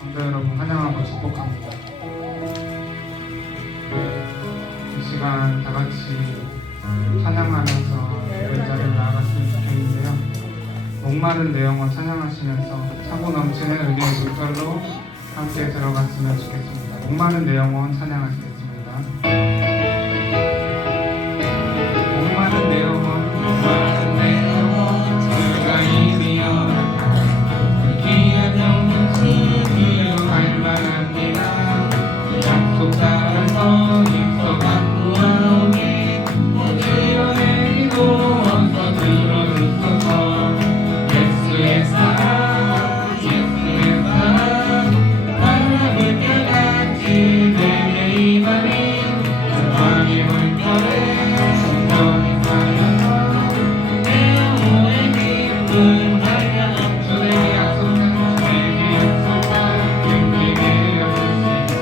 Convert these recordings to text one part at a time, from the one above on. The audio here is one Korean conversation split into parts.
성도 여러분 환영하고 축복합니다. 이 시간 다 같이 찬양하면서 예배자리를 나아갔으면 좋겠는데요. 목마른 내 영혼 찬양하시면서 차고 넘치는 은혜의 물결로 함께 들어갔으면 좋겠습니다. 목마른 내 영혼 찬양하시겠습니다. 목마른 내 영혼, 목마른 내 영혼, 주가 이미 열었다. 귀한 영혼 주기로 갈망합니다. 약속 따라서 입서 바꾸어오니 주여 내기도 어서 들어주소서. 예수의 사랑, 예수의 사랑, 바람을 껴같이 내게 임하니 주방의 물결에 온전히 쌓여서 내 영혼의 기쁨 달려 넘쳐. 내게 약속한 갱기게 여주시고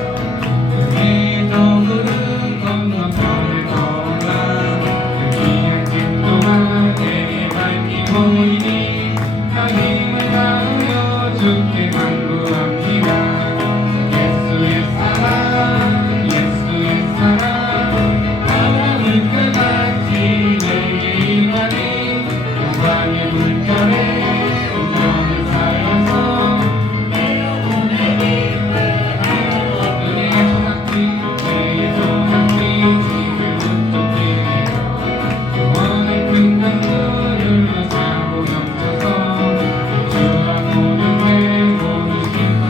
내 저물은 건너편에 떠올라 그 귀한 집도가 내게 밝히고 이니 하나님을 나누며 주께 간구합니다. 예수의 사랑, 예수의 사랑, 바람을 펴같이 내게 임하니 영광의 물결에 온전히 쌓여서 내 영혼의 기쁨을 하나로 은혜의 소낙비, 은혜의 소낙비 지금 그쪽이에요. 원한 큰 강물로 차고 넘쳐서 주와 모든 배 모두 심판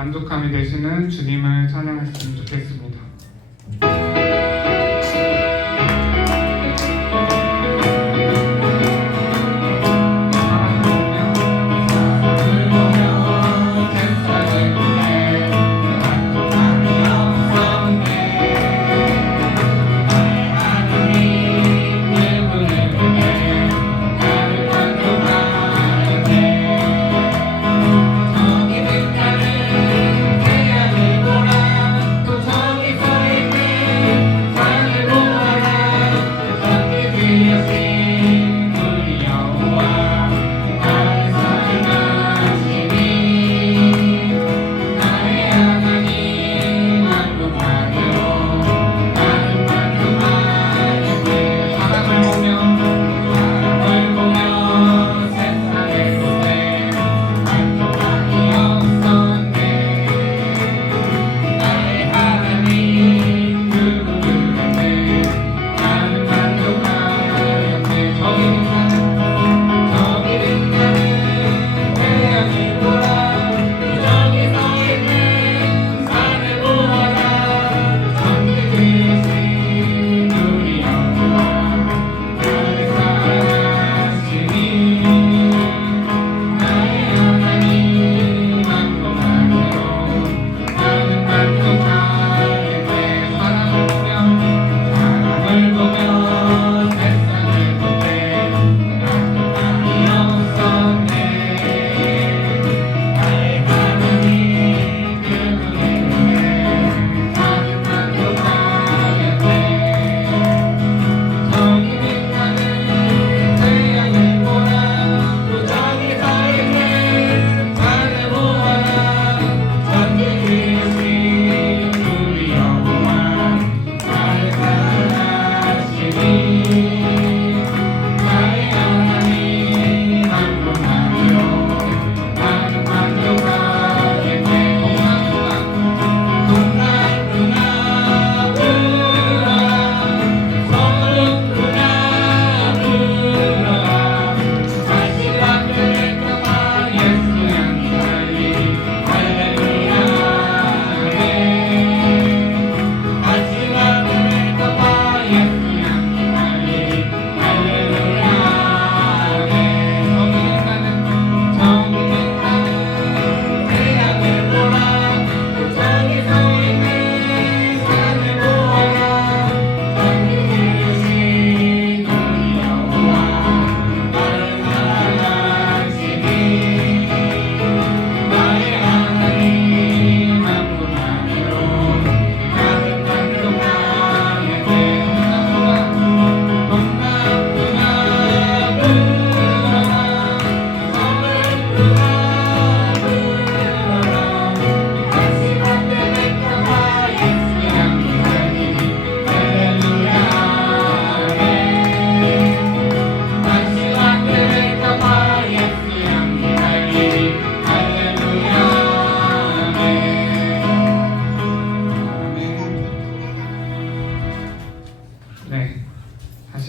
만족함이 되시는 주님을 찬양했으면 좋겠습니다.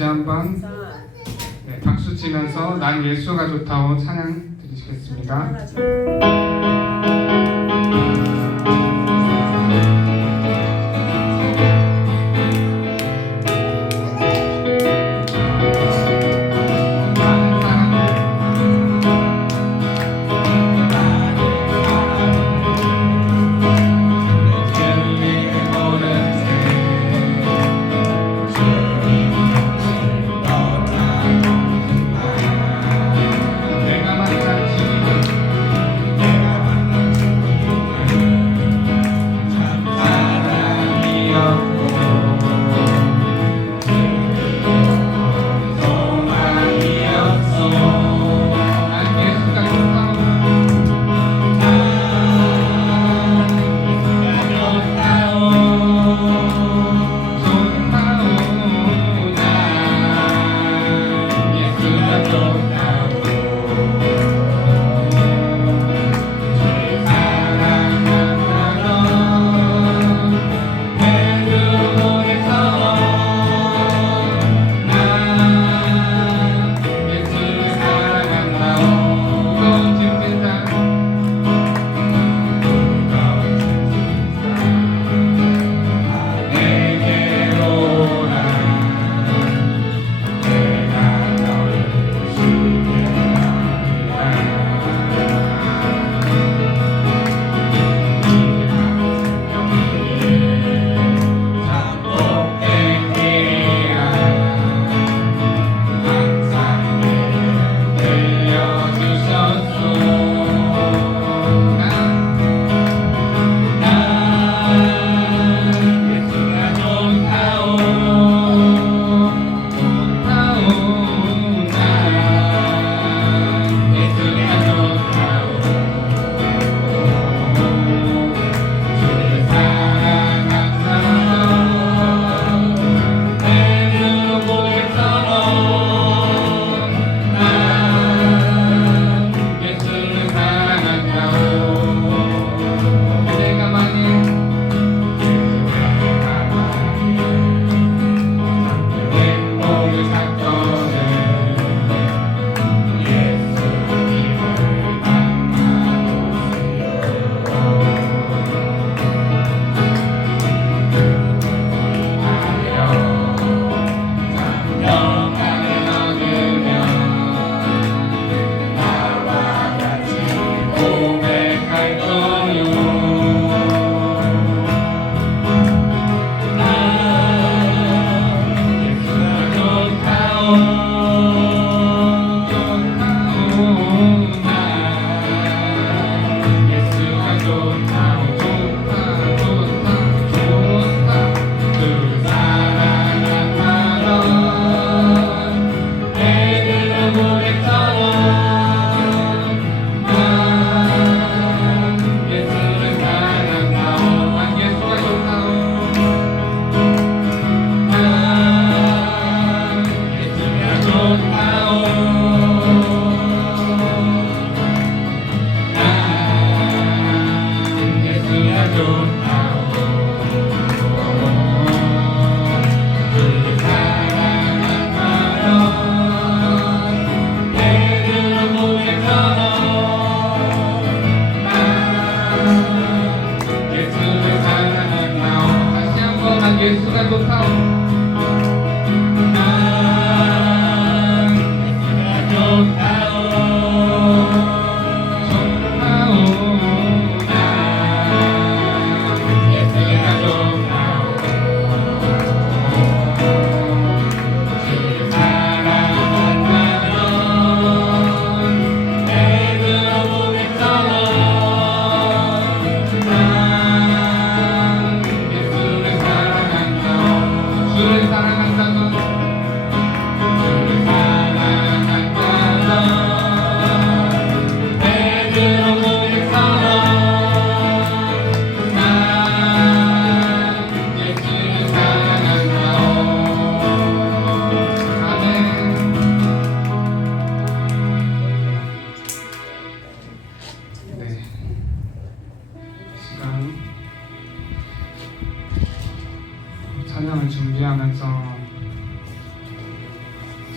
다시 한번 박수 치면서 난 예수가 좋다고 찬양 드리시겠습니다. 내가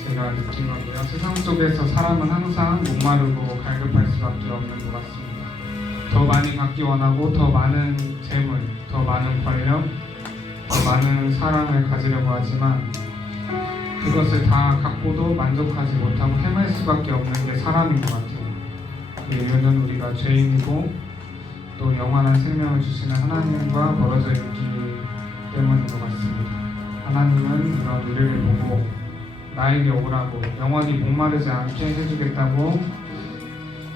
제가 느낀 거고요. 세상 속에서 사람은 항상 목마르고 갈급할 수밖에 없는 것 같습니다. 더 많이 갖기 원하고 더 많은 재물, 더 많은 권력, 더 많은 사랑을 가지려고 하지만 그것을 다 갖고도 만족하지 못하고 헤맬 수밖에 없는 게 사람인 것 같아요. 그 이유는 우리가 죄인이고 또 영원한 생명을 주시는 하나님과 멀어져 있기 때문인 것 같습니다. 하나님은 이런 우리를 보고 나에게 오라고 영원히 목마르지 않게 해주겠다고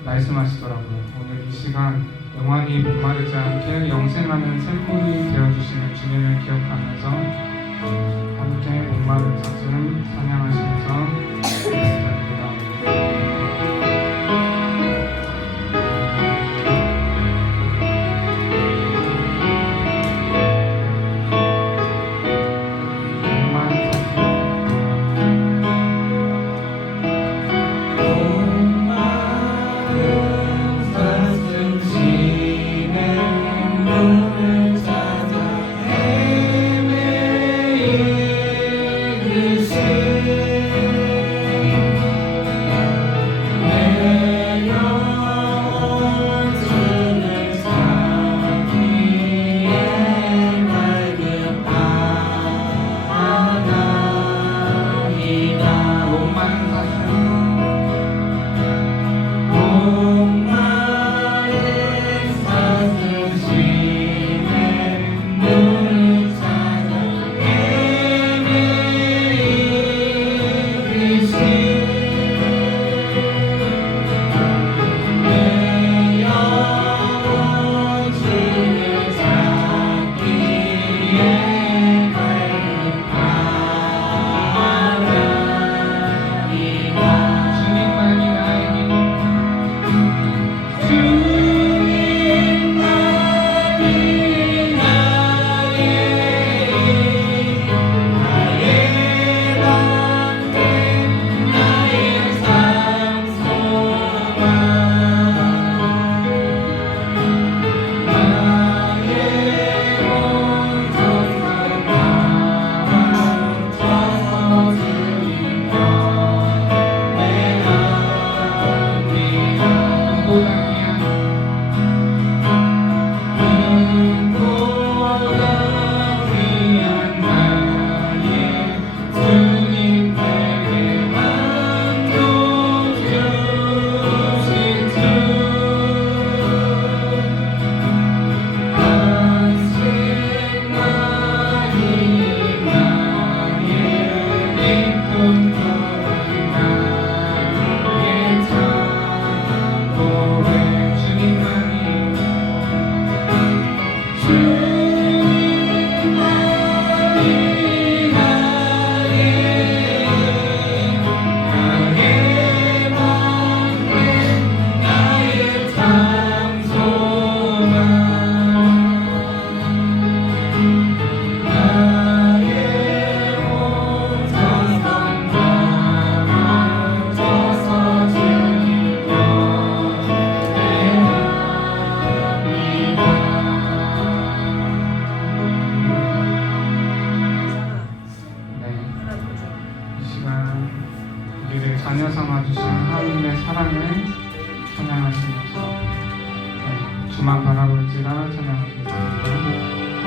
말씀하시더라고요. 오늘 이 시간 영원히 목마르지 않게 영생하는 샘물이 되어주시는 주님을 기억하면서 함께 목마른 사슴 찬양하시면서 기도드립니다. 우리를 자녀 삼아 주신 하나님의 사랑을 찬양하시면서 주만 바라볼지라 찬양하시겠습니다.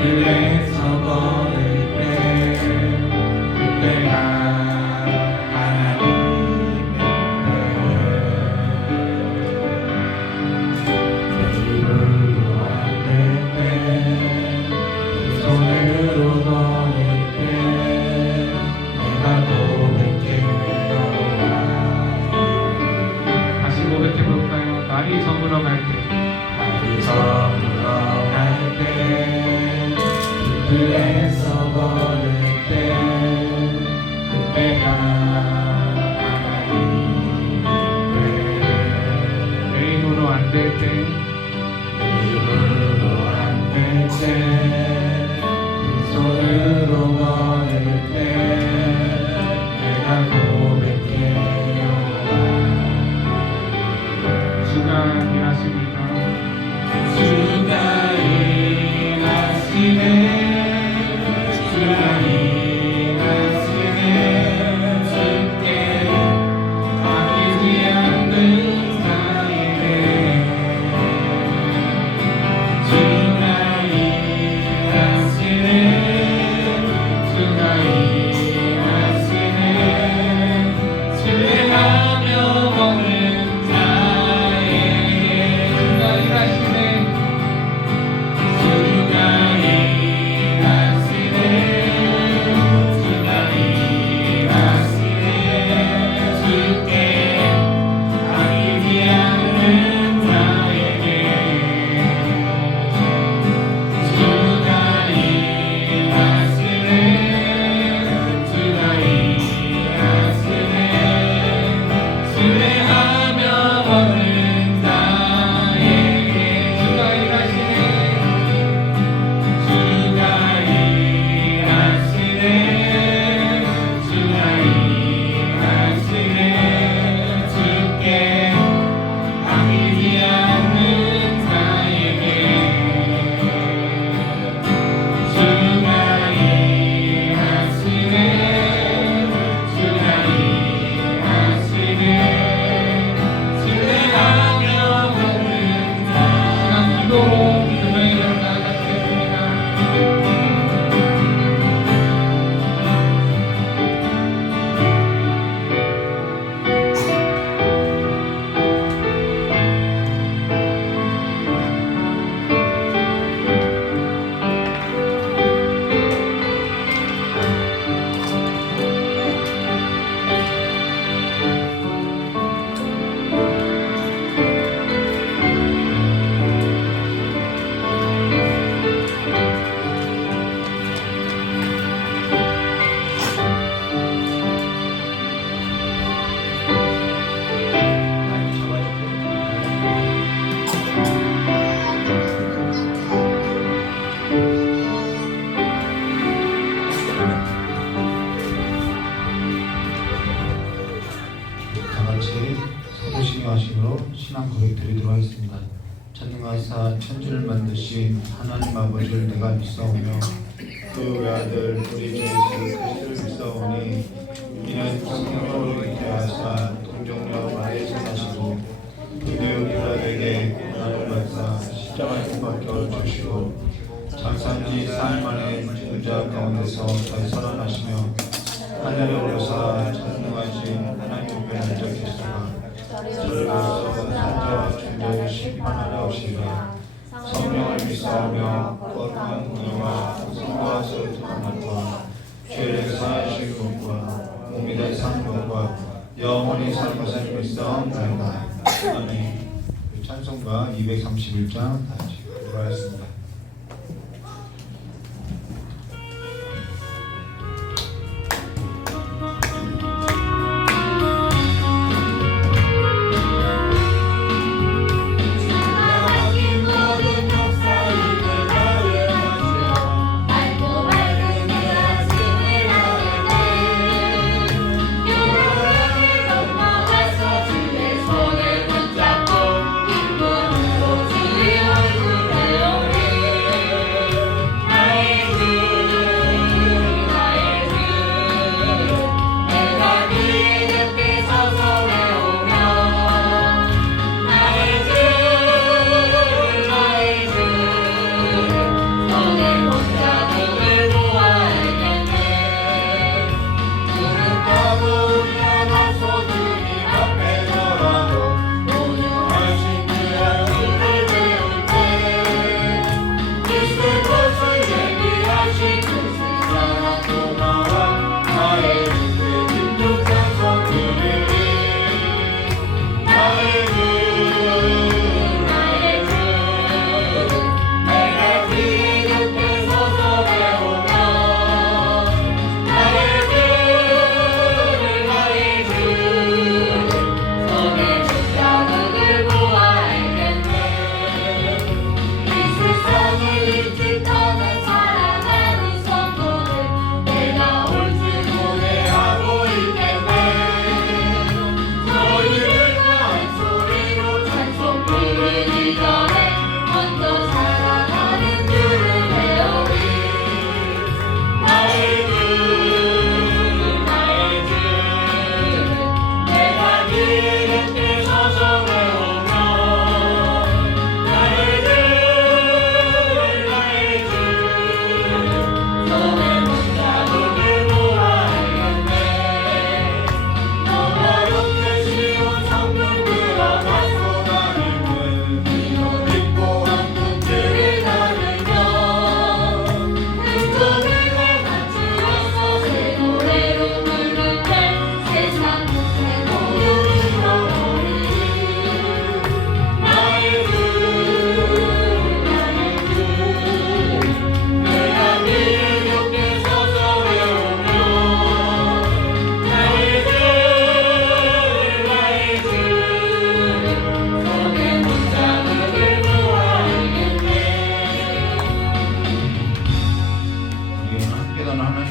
길에서 걸을 때 그때가 하나님의 내 입으로 안될 때 손으로 걸을 때 내가 고백해 여호와 다시 고백해 볼까요? 날이 저물어 갈 때, 날이 저물어 갈 때 길에서 걸을 때 그때가 하나님의 내 힘으로 안 될 때, 입으로 안될 때 손으로 걸을 때 내가 고백해 여호와 주가 일하십니다. 주가 일하시네 주가 일하시네 주께 아끼지 않는 자에게 주가 일하시네 주가 일하시네 신뢰하며 먹는 자에게 주가 일하시네. 주가 일하시네 주가 일하시네 주께 아끼지 않는 자에게 주가 일하시네 주가 일하시네 신뢰하며 먹는 자에게 주가 일하시네. 주가 일하시네 주가 일하시네 주께 아끼지 않는 자에게 주가 일하시네 주가 일하시네 신뢰하며 먹는 자 시간 기도로 금요일을 나아가겠습니다. 다 같이 사도신경 하심으로 신앙 고백 드리도록 하겠습니다. 전능하사 천지를 만드신 하나님 아버지를 내가 믿사오며 그 외아들 우리 주 예수 그리스도를 믿사오니 이는 성령으로 잉태하사 동정녀 마리아에서 나시고 그대의 유다에게 고난을 받사 십자가에 못 박혀 주시고 장사한 지 사흘 만에 죽은 자 가운데서 다시 살아나시며 하늘에 오르사 전능하신 하나님 옆에 앉아 계시다가 저를 위해서 산자와 중정을 심판하려 오시리라. 성령을 믿사오며 거룩한 공의와 성과 서투한 날과 죄를 사하실 것과 몸이 된 사는 것과 영원히 사는 것을 믿사옵나이다. 아멘. 찬송가 231장 다 같이 불러하겠습니다. 손을 붙잡고 기쁨으로 주의 얼굴을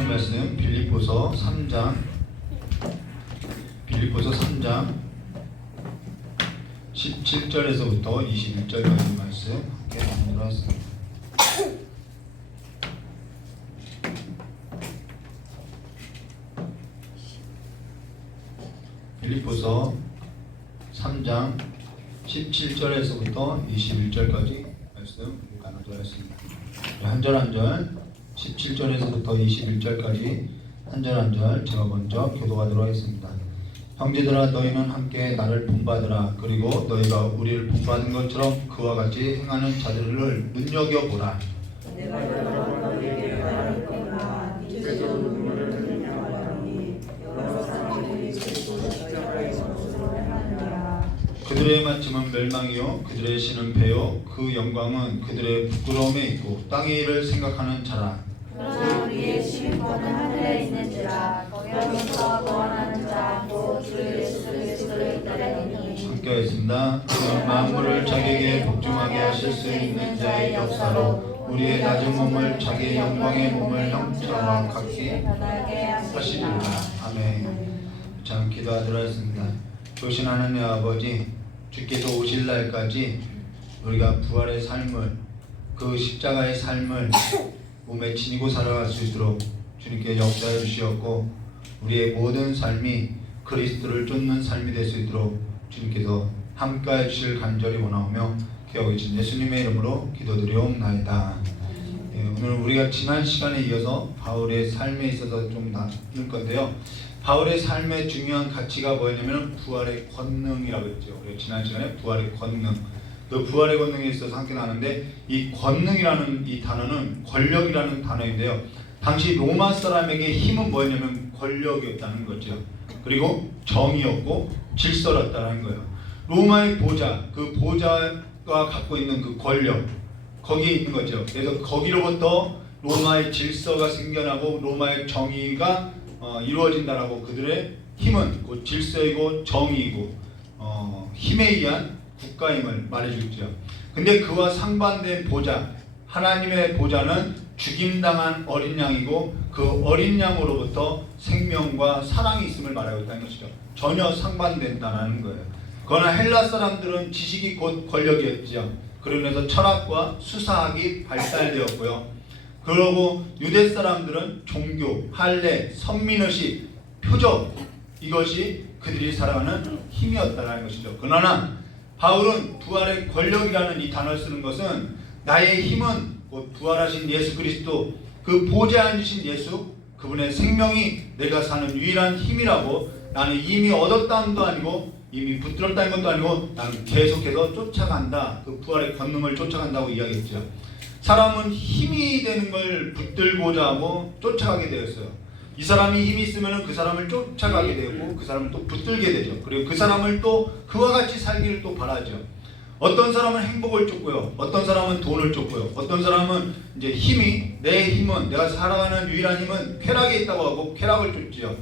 말씀 빌립보서 3장 17절에서부터 21절까지 말씀 함께 나누도록 하겠습니다. 빌립보서 3장 17절에서부터 21절까지 말씀 나누도록 하겠습니다. 한 절 한 절 17절에서부터 21절까지 한 절 한 절 제가 먼저 교도하도록 하겠습니다. 형제들아 너희는 함께 나를 본받으라. 그리고 너희가 우리를 본받은 것처럼 그와 같이 행하는 자들을 눈여겨보라. 내가 여러 너희에게 말하였거니와 이제도 눈물을 흘리며 말하노니 여러 사람들이 그리스도 십자가에서 것으로 행하느니라. 그들의 마침은 멸망이요 그들의 신은 배요 그 영광은 그들의 부끄러움에 있고 땅의 일을 생각하는 자라. 그러나 우리의 시민권은 하늘에 있는지라. 거기서 구원하는 자 곧 주 예수 그리스도를 따르니. 함께 하겠습니다. 그는 만물을 자기에게 복종하게 하실 수 있는 자의 역사로 우리의 낮은 몸을 자기의 영광의 몸을 형체와 같이 변하게 하시리라. 아멘. 참 기도하도록 하겠습니다. 조신 하나님 아버지, 주께서 오실 날까지 우리가 부활의 삶을, 그 십자가의 삶을 몸에 지니고 살아갈 수 있도록 주님께 역사해 주시었고, 우리의 모든 삶이 그리스도를 쫓는 삶이 될 수 있도록 주님께서 함께해 주실 간절히 원하오며 기억해 주신 예수님의 이름으로 기도드리옵나이다. 오늘 우리가 지난 시간에 이어서 바울의 삶에 있어서 좀 나눌 건데요. 바울의 삶의 중요한 가치가 뭐였냐면 부활의 권능이라고 했죠. 우리가 지난 시간에 부활의 권능, 그 부활의 권능에 있어서 함께 나누는데, 이 권능이라는 이 단어는 권력이라는 단어인데요. 당시 로마 사람에게 힘은 뭐였냐면 권력이었다는 거죠. 그리고 정의였고 질서였다는 거예요. 로마의 보좌, 그 보좌가 갖고 있는 그 권력, 거기에 있는 거죠. 그래서 거기로부터 로마의 질서가 생겨나고 로마의 정의가 이루어진다라고, 그들의 힘은 그 질서이고 정의이고 힘에 의한 국가임을 말해주죠. 근데 그와 상반된 보좌, 하나님의 보좌는 죽임당한 어린 양이고 그 어린 양으로부터 생명과 사랑이 있음을 말하고 있다는 것이죠. 전혀 상반된다는 거예요. 그러나 헬라 사람들은 지식이 곧 권력이었죠. 그러면서 철학과 수사학이 발달되었고요. 그리고 유대 사람들은 종교, 할례, 선민의식, 표적, 이것이 그들이 살아가는 힘이었다는 것이죠. 그러나 바울은 부활의 권력이라는 이 단어를 쓰는 것은 나의 힘은 곧 부활하신 예수 그리스도, 그 보좌에 앉으신 예수, 그분의 생명이 내가 사는 유일한 힘이라고, 나는 이미 얻었다는 것도 아니고 이미 붙들었다는 것도 아니고 나는 계속해서 쫓아간다. 그 부활의 권능을 쫓아간다고 이야기했죠. 사람은 힘이 되는 걸 붙들고자 하고 쫓아가게 되었어요. 이 사람이 힘이 있으면 그 사람을 쫓아가게 되고 그 사람을 또 붙들게 되죠. 그리고 그 사람을 또 그와 같이 살기를 또 바라죠. 어떤 사람은 행복을 쫓고요, 어떤 사람은 돈을 쫓고요, 어떤 사람은 이제 힘이, 내 힘은, 내가 살아가는 유일한 힘은 쾌락에 있다고 하고 쾌락을 쫓지요.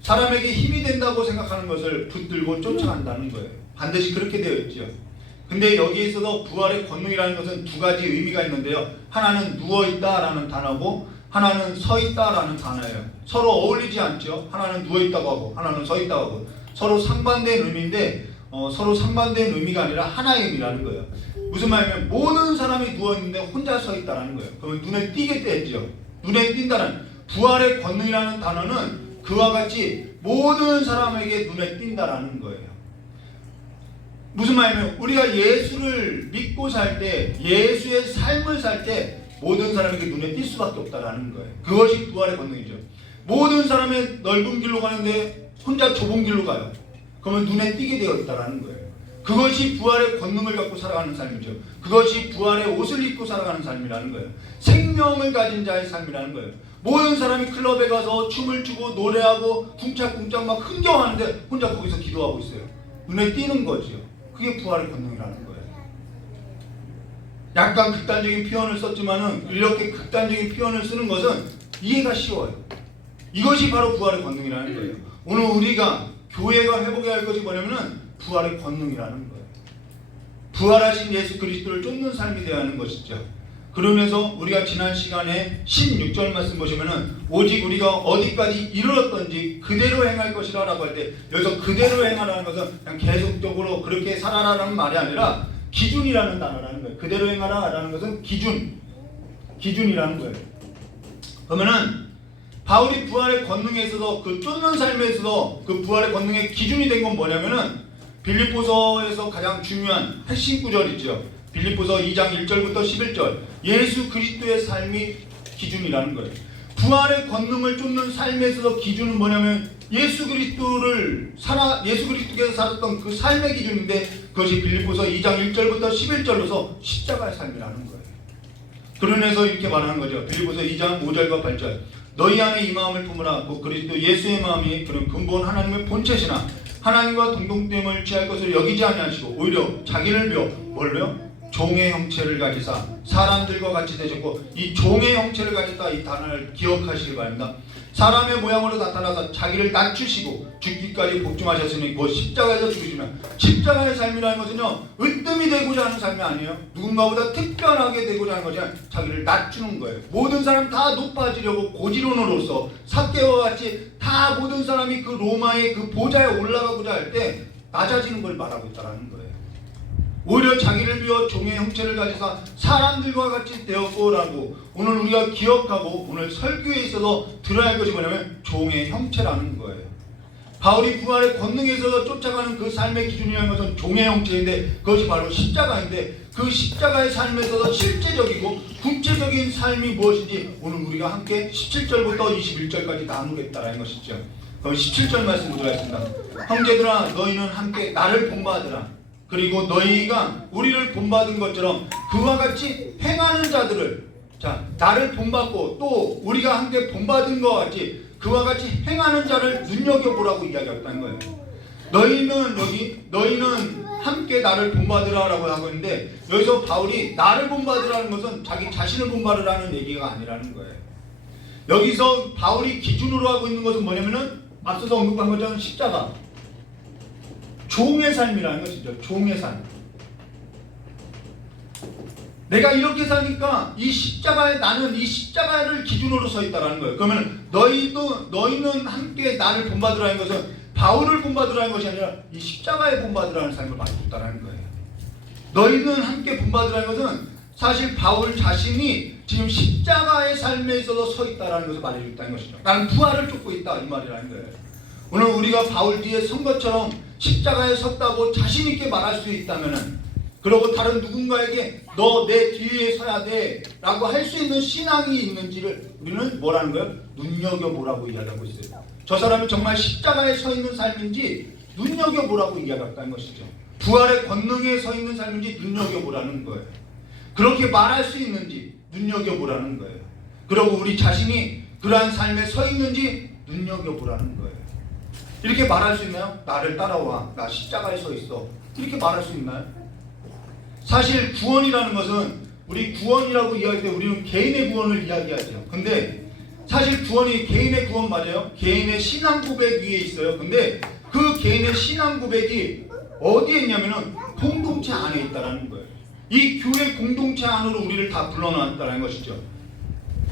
사람에게 힘이 된다고 생각하는 것을 붙들고 쫓아간다는 거예요. 반드시 그렇게 되어 있죠. 근데 여기에 있어서 부활의 권능이라는 것은 두 가지 의미가 있는데요. 하나는 누워있다라는 단어고 하나는 서있다라는 단어예요. 서로 어울리지 않죠. 하나는 누워있다고 하고 하나는 서있다고 하고 서로 상반된 의미인데 서로 상반된 의미가 아니라 하나의 의미라는 거예요. 무슨 말이냐면 모든 사람이 누워있는데 혼자 서있다라는 거예요. 그러면 눈에 띄게 되죠. 눈에 띈다는 부활의 권능이라는 단어는 그와 같이 모든 사람에게 눈에 띈다라는 거예요. 무슨 말이냐면 우리가 예수를 믿고 살 때, 예수의 삶을 살 때 모든 사람에게 눈에 띌 수밖에 없다라는 거예요. 그것이 부활의 권능이죠. 모든 사람의 넓은 길로 가는데 혼자 좁은 길로 가요. 그러면 눈에 띄게 되어 있다라는 거예요. 그것이 부활의 권능을 갖고 살아가는 삶이죠. 그것이 부활의 옷을 입고 살아가는 삶이라는 거예요. 생명을 가진 자의 삶이라는 거예요. 모든 사람이 클럽에 가서 춤을 추고 노래하고 쿵짝쿵짝 막 흥겨워하는데 혼자 거기서 기도하고 있어요. 눈에 띄는 거죠. 그게 부활의 권능이라는 거예요. 약간 극단적인 표현을 썼지만은 이렇게 극단적인 표현을 쓰는 것은 이해가 쉬워요. 이것이 바로 부활의 권능이라는 거예요. 오늘 우리가 교회가 회복해야 할 것이 뭐냐면은 부활의 권능이라는 거예요. 부활하신 예수 그리스도를 쫓는 삶이 되어야 하는 것이죠. 그러면서 우리가 지난 시간에 16절 말씀 보시면은 오직 우리가 어디까지 이르렀던지 그대로 행할 것이라 라고 할 때 여기서 그대로 행하라는 것은 그냥 계속적으로 그렇게 살아라라는 말이 아니라 기준이라는 단어라는 거예요. 그대로 행하라라는 것은 기준이라는 거예요. 그러면은 바울이 부활의 권능에 있어서 그 쫓는 삶에 있어서 그 부활의 권능의 기준이 된 건 뭐냐면은 빌립보서에서 가장 중요한 핵심 구절 있죠. 빌립보서 2장 1절부터 11절 예수 그리스도의 삶이 기준이라는 거예요. 부활의 권능을 쫓는 삶에 있어서 기준은 뭐냐면 예수 그리스도께서 살았던 그 삶의 기준인데 그것이 빌립보서 2장 1절부터 11절로서 십자가의 삶이라는 거예요. 그러면서 이렇게 말하는 거죠. 빌립보서 2장 5절과 8절 너희 안에 이 마음을 품으라. 곧 그리스도 예수의 마음이 그런 근본 하나님의 본체시나 하나님과 동등됨을 취할 것을 여기지 아니하시고 오히려 자기를 비워 뭘로요? 종의 형체를 가지사 사람들과 같이 되셨고 이 종의 형체를 가졌다 이 단어를 기억하시기 바랍니다. 사람의 모양으로 나타나서 자기를 낮추시고 죽기까지 복종하셨으니 곧 십자가에서 죽으시면 십자가의 삶이라는 것은요 으뜸이 되고자 하는 삶이 아니에요. 누군가보다 특별하게 되고자 하는 것이 아니라 자기를 낮추는 거예요. 모든 사람 다 높아지려고 고지론으로서 삭개와 같이 다 모든 사람이 그 로마의 그 보좌에 올라가고자 할 때 낮아지는 걸 말하고 있다는 거예요. 오히려 자기를 비워 종의 형체를 가지사 사람들과 같이 되었고라고 오늘 우리가 기억하고 오늘 설교에 있어서 들어야 할 것이 뭐냐면 종의 형체라는 거예요. 바울이 부활의 권능에 있어서 쫓아가는 그 삶의 기준이라는 것은 종의 형체인데 그것이 바로 십자가인데 그 십자가의 삶에 있어서 실제적이고 구체적인 삶이 무엇인지 오늘 우리가 함께 17절부터 21절까지 나누겠다라는 것이죠. 그럼 17절 말씀 보도록 하겠습니다. 형제들아 너희는 함께 나를 본받으라. 그리고 너희가 우리를 본받은 것처럼 그와 같이 행하는 자들을 나를 본받고 또 우리가 함께 본받은 것과 같이 그와 같이 행하는 자를 눈여겨보라고 이야기했다는 거예요. 너희는 함께 나를 본받으라 라고 하고 있는데 여기서 바울이 나를 본받으라는 것은 자기 자신을 본받으라는 얘기가 아니라는 거예요. 여기서 바울이 기준으로 하고 있는 것은 뭐냐면은 앞서서 언급한 것처럼 십자가 종의 삶이라는 것이죠. 종의 삶. 내가 이렇게 사니까 이 십자가에 나는 이 십자가를 기준으로 서 있다라는 거예요. 그러면 너희는 함께 나를 본받으라는 것은 바울을 본받으라는 것이 아니라 이 십자가에 본받으라는 삶을 말하고 있다는 거예요. 너희는 함께 본받으라는 것은 사실 바울 자신이 지금 십자가의 삶에 있어서 서 있다라는 것을 말해주고 있다는 것이죠. 나는 부활을 쫓고 있다 이 말이라는 거예요. 오늘 우리가 바울 뒤에 선 것처럼 십자가에 섰다고 자신 있게 말할 수 있다면은 그리고 다른 누군가에게 너 내 뒤에 서야 돼 라고 할 수 있는 신앙이 있는지를 우리는 뭐라는 거예요? 눈여겨보라고 이야기하고 있어요. 저 사람이 정말 십자가에 서 있는 삶인지 눈여겨보라고 이야기했다는 것이죠. 부활의 권능에 서 있는 삶인지 눈여겨보라는 거예요. 그렇게 말할 수 있는지 눈여겨보라는 거예요. 그리고 우리 자신이 그러한 삶에 서 있는지 눈여겨보라는 거예요. 이렇게 말할 수 있나요? 나를 따라와. 나 십자가에 서 있어. 이렇게 말할 수 있나요? 사실 구원이라는 것은 우리 구원이라고 이야기할 때 우리는 개인의 구원을 이야기하죠. 근데 사실 구원이 개인의 구원 맞아요. 개인의 신앙 고백 위에 있어요. 근데 그 개인의 신앙 고백이 어디에 있냐면은 공동체 안에 있다라는 거예요. 이 교회 공동체 안으로 우리를 다 불러놨다는 것이죠.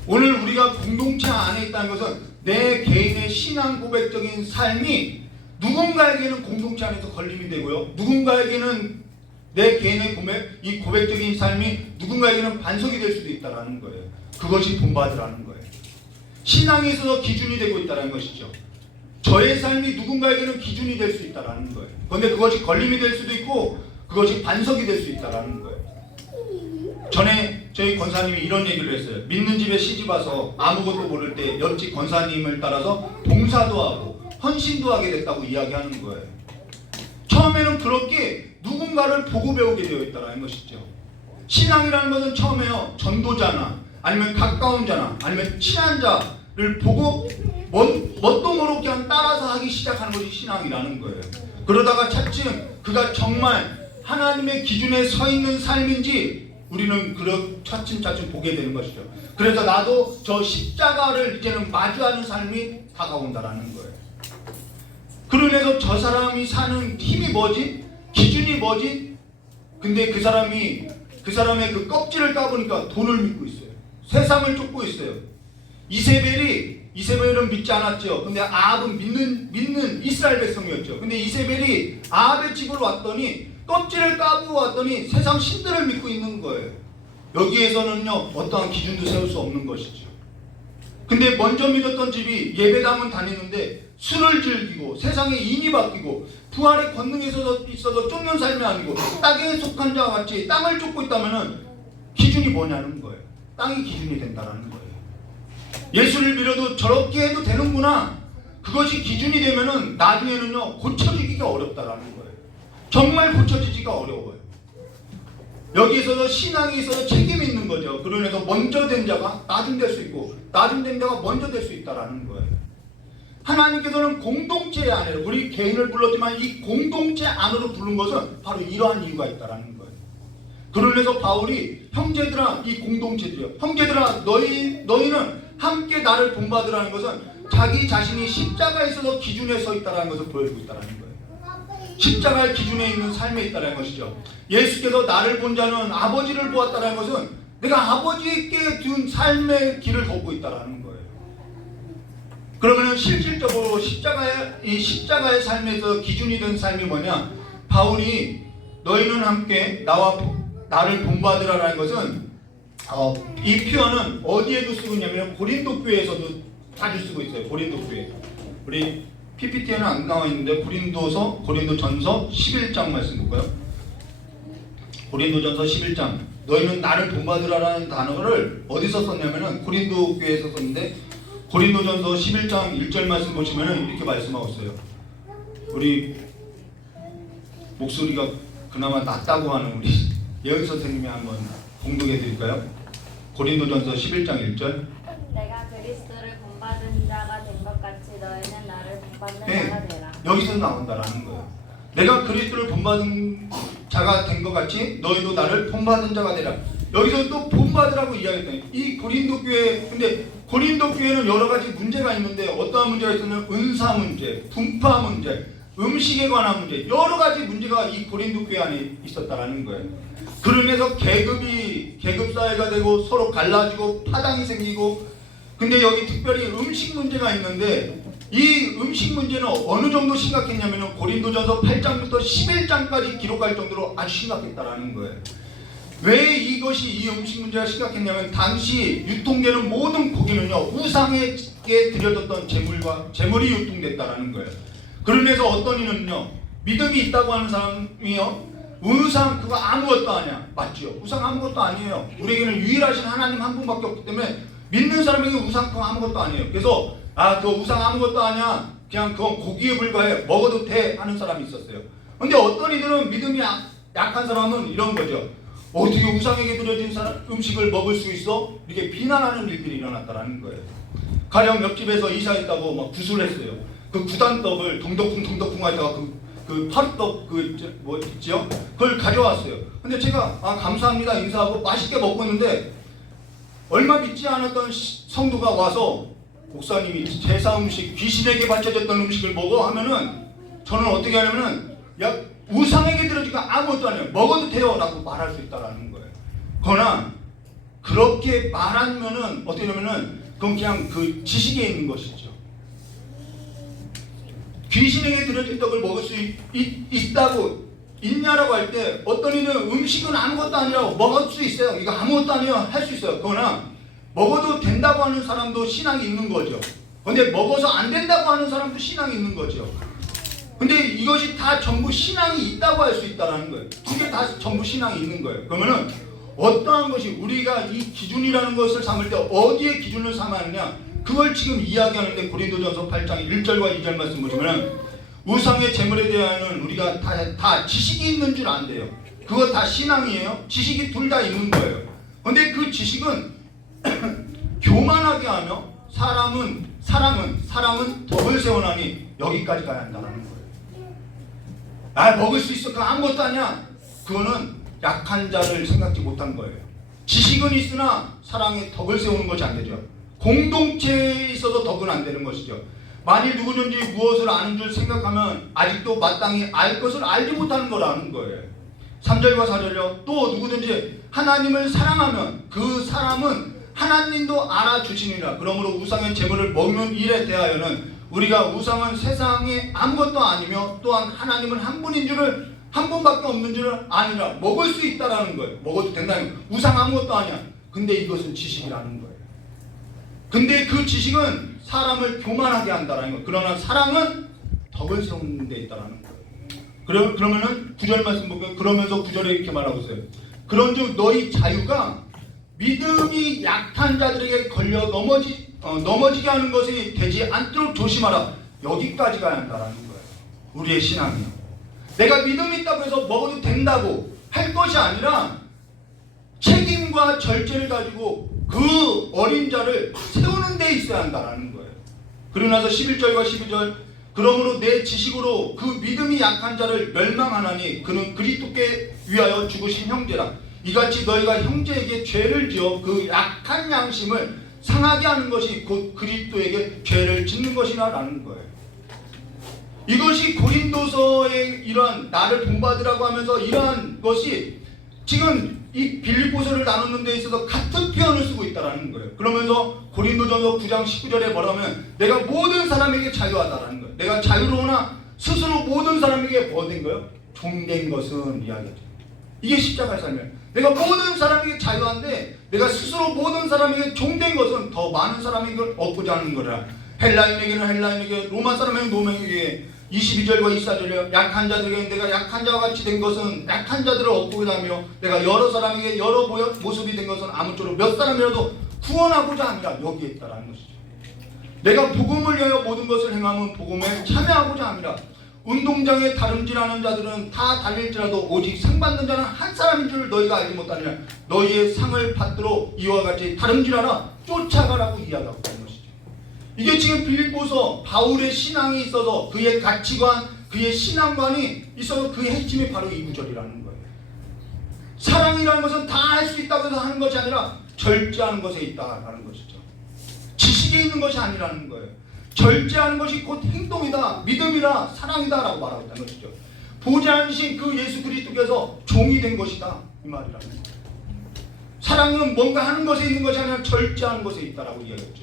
오늘 우리가 공동체 안에 있다는 것은 내 개인의 신앙 고백적인 삶이 누군가에게는 공동체 안에서 걸림이 되고요. 누군가에게는 내 개인의 고백, 이 고백적인 삶이 누군가에게는 반석이 될 수도 있다는 거예요. 그것이 본받으라는 거예요. 신앙에 있어서 기준이 되고 있다는 것이죠. 저의 삶이 누군가에게는 기준이 될 수 있다는 거예요. 그런데 그것이 걸림이 될 수도 있고 그것이 반석이 될 수 있다는 거예요. 전에 저희 권사님이 이런 얘기를 했어요. 믿는 집에 시집 와서 아무것도 모를 때 옆집 권사님을 따라서 봉사도 하고 헌신도 하게 됐다고 이야기하는 거예요. 처음에는 그렇게 누군가를 보고 배우게 되어 있다는 것이죠. 신앙이라는 것은 처음에요 전도자나 아니면 가까운 자나 아니면 친한 자를 보고 뭣도 모르게 그냥 따라서 하기 시작하는 것이 신앙이라는 거예요. 그러다가 차츰 그가 정말 하나님의 기준에 서 있는 삶인지 우리는 차츰 보게 되는 것이죠. 그래서 나도 저 십자가를 이제는 마주하는 삶이 다가온다라는 거예요. 그러면서 저 사람이 사는 힘이 뭐지? 기준이 뭐지? 근데 그 사람이 그 사람의 그 껍질을 까보니까 돈을 믿고 있어요. 세상을 쫓고 있어요. 이세벨은 믿지 않았죠. 근데 아합은 믿는 이스라엘 백성이었죠. 근데 이세벨이 아합의 집으로 왔더니 껍질을 까고 왔더니 세상 신들을 믿고 있는 거예요. 여기에서는요 어떠한 기준도 세울 수 없는 것이죠. 근데 먼저 믿었던 집이 예배당은 다니는데 술을 즐기고 세상에 인이 바뀌고 부활의 권능에 있어서 쫓는 삶이 아니고 땅에 속한 자와 같이 땅을 쫓고 있다면 기준이 뭐냐는 거예요. 땅이 기준이 된다는 거예요. 예수를 믿어도 저렇게 해도 되는구나. 그것이 기준이 되면은 나중에는요 고쳐지기가 어렵다라는 거예요. 정말 고쳐지기가 어려워요. 여기에서도 신앙에 있어서 책임이 있는 거죠. 그러면서 먼저 된 자가 나중 될 수 있고 나중 된 자가 먼저 될 수 있다라는 거예요. 하나님께서는 공동체 안으로 우리 개인을 불렀지만 이 공동체 안으로 부른 것은 바로 이러한 이유가 있다라는 거예요. 그러면서 바울이 형제들아 이 공동체들이요. 형제들아 너희는 함께 나를 본받으라는 것은 자기 자신이 십자가에 있어서 기준에 서 있다라는 것을 보여주고 있다라는 거예요. 십자가의 기준에 있는 삶에 있다는 것이죠. 예수께서 나를 본 자는 아버지를 보았다는 것은 내가 아버지께 둔 삶의 길을 걷고 있다는 거예요. 그러면 실질적으로 십자가의 삶에서 기준이 된 삶이 뭐냐? 바울이 너희는 함께 나를 본받으라는 것은 이 표현은 어디에도 쓰고 있냐면 고린도 교회에서도 자주 쓰고 있어요. 고린도 교회. 우리 PPT에는 안 나와 있는데 고린도전서 11장 말씀 볼까요? 고린도전서 11장. 너희는 나를 본받으라는 단어를 어디서 썼냐면은 고린도 교회에서 썼는데 고린도전서 11장 1절 말씀 보시면은 이렇게 말씀하고 있어요. 우리 목소리가 그나마 낮다고 하는 우리 예은 선생님이 한번 공독해 드릴까요? 고린도전서 11장 1절. 내가 그리스도를 본받은 자가 된 것 같이 너희는 나를 본받는 자가 되라. 여기서 나온다라는 거예요. 내가 그리스도를 본받은 자가 된 것 같이 너희도 나를 본받은 자가 되라. 여기서 또 본받으라고 이야기했더니 이 고린도 교회, 근데 고린도 교회는 여러 가지 문제가 있는데 어떠한 문제가 있었냐면 은사 문제, 분파 문제, 음식에 관한 문제, 여러 가지 문제가 이 고린도 교회 안에 있었다라는 거예요. 그러면서 계급 사회가 되고 서로 갈라지고 파당이 생기고, 근데 여기 특별히 음식 문제가 있는데 이 음식 문제는 어느 정도 심각했냐면 고린도전서 8장부터 11장까지 기록할 정도로 아주 심각했다라는 거예요. 왜 이것이 이 음식 문제가 심각했냐면 당시 유통되는 모든 고기는요 우상에게 드려졌던 재물이 유통됐다라는 거예요. 그러면서 어떤 이는요 믿음이 있다고 하는 사람이요 우상 그거 아무것도 아니야. 맞죠? 우상 아무것도 아니에요. 우리에게는 유일하신 하나님 한 분밖에 없기 때문에 믿는 사람에게 우상 그거 아무것도 아니에요. 그래서 그거 우상 아무것도 아니야. 그냥 그건 고기에 불과해. 먹어도 돼 하는 사람이 있었어요. 근데 어떤 이들은 믿음이 약한 사람은 이런 거죠. 어떻게 우상에게 드려진 음식을 먹을 수 있어? 이렇게 비난하는 일들이 일어났다는 거예요. 가령 옆집에서 이사했다고 막 구슬했어요. 그 구단떡을 덩덕쿵 하다가 그 파루떡 뭐 있죠? 그걸 가져왔어요. 근데 제가 감사합니다 인사하고 맛있게 먹고 있는데 얼마 믿지 않았던 성도가 와서 목사님이 제사 음식 귀신에게 바쳐졌던 음식을 먹어 하면은 저는 어떻게 하냐면은 우상에게 들어지가 아무것도 아니에요. 먹어도 돼요 라고 말할 수 있다라는 거예요. 그러나 그렇게 말하면은 어떻게 되면은 그건 그냥 그 지식에 있는 것이죠. 귀신에게 들어진 떡을 먹을 수 있다고 있냐라고 할 때 어떤 이는 음식은 아무것도 아니라고 먹을 수 있어요. 이거 아무것도 아니에요 할 수 있어요. 그러나 먹어도 된다고 하는 사람도 신앙이 있는 거죠. 근데 먹어서 안 된다고 하는 사람도 신앙이 있는 거죠. 근데 이것이 다 전부 신앙이 있다고 할 수 있다는 거예요. 두 개 다 전부 신앙이 있는 거예요. 그러면은 어떠한 것이 우리가 이 기준이라는 것을 삼을 때 어디에 기준을 삼았느냐 그걸 지금 이야기하는데 고린도전서 8장 1절과 2절 말씀 보시면은 우상의 재물에 대한 우리가 다 지식이 있는 줄 안돼요. 그거 다 신앙이에요. 지식이 둘 다 있는 거예요. 근데 그 지식은 교만하게 하며 사람은 덕을 세워나니 여기까지 가야 한다는 거예요. 먹을 수 있어. 그거 아무것도 아니야. 그거는 약한 자를 생각지 못한 거예요. 지식은 있으나 사랑에 덕을 세우는 것이 안 되죠. 공동체에 있어서 덕은 안 되는 것이죠. 만일 누구든지 무엇을 아는 줄 생각하면 아직도 마땅히 알 것을 알지 못하는 거라는 거예요. 3절과 4절요. 또 누구든지 하나님을 사랑하면 그 사람은 하나님도 알아주시니라. 그러므로 우상의 제물을 먹는 일에 대하여는 우리가 우상은 세상에 아무것도 아니며 또한 하나님은 한 분인 줄을 한 분밖에 없는 줄을 아니라 먹을 수 있다라는 거예요. 먹어도 된다는 거예요. 우상 아무것도 아니야. 근데 이것은 지식이라는 거예요. 근데 그 지식은 사람을 교만하게 한다라는 거예요. 그러나 사랑은 덕을 세우는 데 있다라는 거예요. 그러면은 9절 말씀 보면 그러면서 9절에 이렇게 말하고 있어요. 그런즉 너희 자유가 믿음이 약한 자들에게 걸려 넘어지게 하는 것이 되지 않도록 조심하라. 여기까지 가야 한다라는 거예요. 우리의 신앙이요. 내가 믿음이 있다고 해서 먹어도 된다고 할 것이 아니라 책임과 절제를 가지고 그 어린 자를 세우는 데 있어야 한다라는 거예요. 그러고 나서 11절과 12절 그러므로 내 지식으로 그 믿음이 약한 자를 멸망하나니 그는 그리스도께 위하여 죽으신 형제라. 이같이 너희가 형제에게 죄를 지어 그 약한 양심을 상하게 하는 것이 곧 그리스도에게 죄를 짓는 것이라 라는 거예요. 이것이 고린도서의 이러한 나를 본받으라고 하면서 이러한 것이 지금 이 빌립보서를 나누는 데 있어서 같은 표현을 쓰고 있다는 거예요. 그러면서 고린도전서 9장 19절에 뭐라면 내가 모든 사람에게 자유하다라는 거예요. 내가 자유로우나 스스로 모든 사람에게 뭐 된 거예요? 종된 것은 이야기하죠. 이게 십자가의 삶이에요. 내가 모든 사람에게 자유한데 내가 스스로 모든 사람에게 종된 것은 더 많은 사람에게 얻고자 하는 거라. 헬라인에게는 헬라인에게, 로마 사람에게는 로마에게. 22절과 24절에 약한 자들에게 내가 약한 자와 같이 된 것은 약한 자들을 얻고자 하며 내가 여러 사람에게 여러 모습이 된 것은 아무쪼록 몇 사람이라도 구원하고자 합니다. 여기에 있다라는 것이죠. 내가 복음을 위하여 모든 것을 행하면 복음에 참여하고자 합니다. 운동장에 다름질하는 자들은 다 달릴지라도 오직 상 받는 자는 한 사람인 줄 너희가 알지 못하느냐. 너희의 상을 받도록 이와 같이 다름질하라 쫓아가라고 이야기하고 있는 것이죠. 이게 지금 빌립보서 바울의 신앙이 있어서 그의 가치관, 그의 신앙관이 있어서 그 핵심이 바로 이 구절이라는 거예요. 사랑이라는 것은 다 할 수 있다고 해서 하는 것이 아니라 절제하는 것에 있다라는 것이죠. 지식이 있는 것이 아니라는 거예요. 절제하는 것이 곧 행동이다, 믿음이다, 사랑이다 라고 말하고 있다는 것이죠. 보지 않으신 그 예수 그리스도께서 종이 된 것이다 이 말이라는 거예요. 사랑은 뭔가 하는 것에 있는 것이 아니라 절제하는 것에 있다라고 이야기했죠.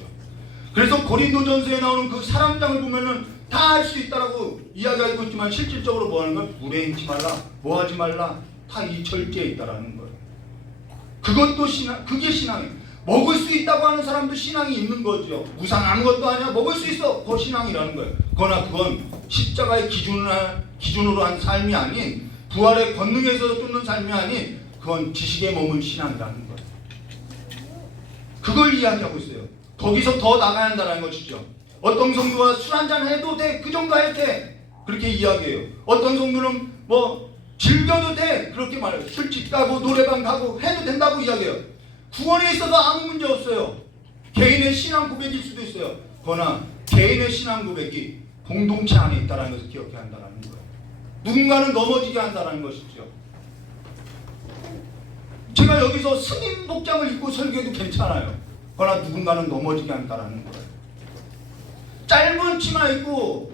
그래서 고린도전서에 나오는 그 사람장을 보면은 다 할 수 있다라고 이야기하고 있지만 실질적으로 뭐 하는 건 불행치 말라, 뭐 하지 말라, 다 이 절제에 있다라는 거예요. 그것도 신앙, 그게 신앙이에요. 먹을 수 있다고 하는 사람도 신앙이 있는 거죠. 우상 아무것도 아니야, 먹을 수 있어, 그거 신앙이라는 거예요. 그러나 그건 십자가의 기준으로 한 삶이 아닌, 부활의 권능에서 쫓는 삶이 아닌, 그건 지식에 머문 신앙이라는 거예요. 그걸 이야기하고 있어요. 거기서 더 나가야 한다는 것이죠. 어떤 성도가 술 한잔 해도 돼, 그 정도 해도 돼, 그렇게 이야기해요. 어떤 성도는 뭐 즐겨도 돼, 그렇게 말해요. 술집 가고 노래방 가고 해도 된다고 이야기해요. 구원에 있어서 아무 문제 없어요. 개인의 신앙 고백일 수도 있어요. 그러나 개인의 신앙 고백이 공동체 안에 있다는 것을 기억해야 한다는 거예요. 누군가는 넘어지게 한다는 것이죠. 제가 여기서 스님 복장을 입고 설교해도 괜찮아요. 그러나 누군가는 넘어지게 한다는 거예요. 짧은 치마 입고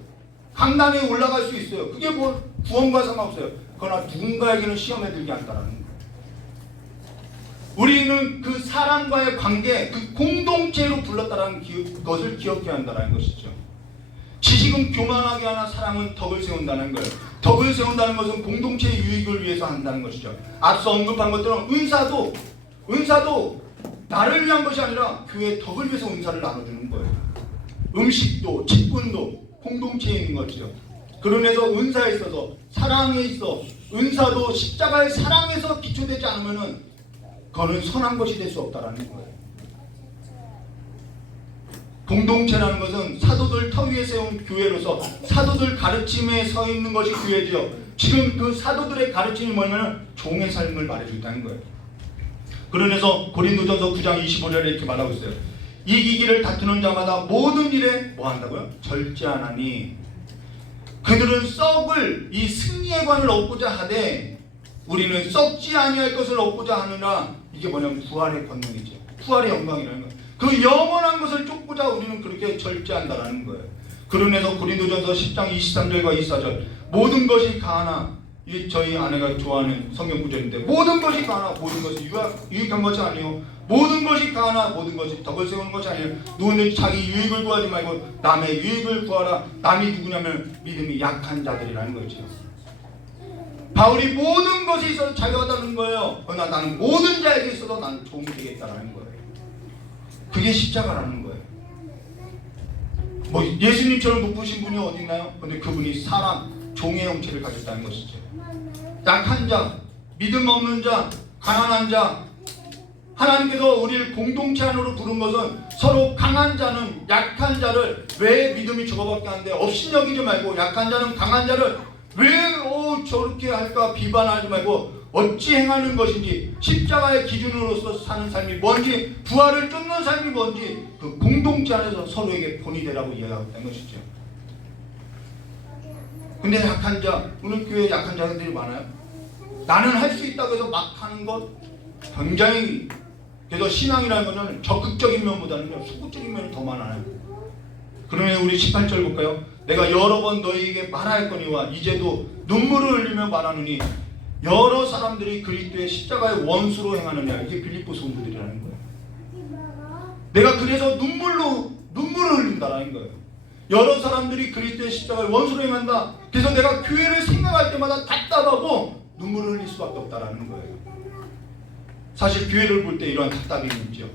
강단에 올라갈 수 있어요. 그게 뭐 구원과 상관없어요. 그러나 누군가에게는 시험에 들게 한다는 거예요. 우리는 그 사람과의 관계, 그 공동체로 불렀다는 것을 기억해야 한다는 것이죠. 지식은 교만하게 하나 사랑은 덕을 세운다는 거예요. 덕을 세운다는 것은 공동체의 유익을 위해서 한다는 것이죠. 앞서 언급한 것처럼 은사도 나를 위한 것이 아니라 교회의 덕을 위해서 은사를 나눠주는 거예요. 음식도 직분도 공동체에 있는 것이죠. 그러면서 은사에 있어서 사랑에 있어 은사도 십자가의 사랑에서 기초되지 않으면은 그거는 선한 것이 될 수 없다라는 거예요. 공동체라는 것은 사도들 터 위에 세운 교회로서 사도들 가르침에 서 있는 것이 교회죠. 지금 그 사도들의 가르침이 뭐냐면 종의 삶을 말해준다는 거예요. 그러면서 고린도전서 9장 25절에 이렇게 말하고 있어요. 이기기를 다투는 자마다 모든 일에 뭐 한다고요? 절제하나니 그들은 썩을 이 승리의 관을 얻고자 하되 우리는 썩지 아니할 것을 얻고자 하느라. 이게 뭐냐면 부활의 권능이죠. 부활의 영광이라는 거예요. 그 영원한 것을 쫓고자 우리는 그렇게 절제한다라는 거예요. 그러면서 고린도전서 10장 23절과 24절 모든 것이 가하나 이게 저희 아내가 좋아하는 성경 구절인데 모든 것이 가나 모든 것이 유익한 것이 아니요 모든 것이 가나 모든 것이 덕을 세우는 것이 아니요 누구는 자기 유익을 구하지 말고 남의 유익을 구하라. 남이 누구냐면 믿음이 약한 자들이라는 거죠. 바울이 모든 것에 있어서 자기가 다른 거예요. 그러나 나는 모든 자에게 있어도 나는 도움이 되겠다라는 거예요. 그게 십자가라는 거예요. 뭐 예수님처럼 높으신 분이 어디 있나요? 근데 그분이 사람, 종의 형체를 가졌다는 것이죠. 약한 자, 믿음 없는 자, 가난한 자, 하나님께서 우리를 공동체 안으로 부른 것은 서로 강한 자는 약한 자를 왜 믿음이 저거밖에 안 돼? 업신여기지 말고 약한 자는 강한 자를 왜 저렇게 할까 비판하지 말고 어찌 행하는 것인지 십자가의 기준으로서 사는 삶이 뭔지 부활을 쫓는 삶이 뭔지 그 공동체 안에서 서로에게 본이 되라고 이야기했다는 것이죠. 근데 약한 자, 오늘 교회에 약한 자들이 많아요. 나는 할 수 있다고 해서 막 하는 것 굉장히 그래서 신앙이라는 것은 적극적인 면보다는 소극적인 면이 더 많아요. 그러면 우리 18절 볼까요? 내가 여러 번 너희에게 말하였거니와 이제도 눈물을 흘리며 말하느니 여러 사람들이 그리스도의 십자가의 원수로 행하느냐. 이게 빌립보 성도들이라는 거예요. 내가 그래서 눈물을 흘린다라는 거예요. 여러 사람들이 그리스도의 십자가의 원수로 행한다. 그래서 내가 교회를 생각할 때마다 답답하고 눈물을 흘릴 수밖에 없다라는 거예요. 사실 교회를 볼 때 이러한 답답이 있죠.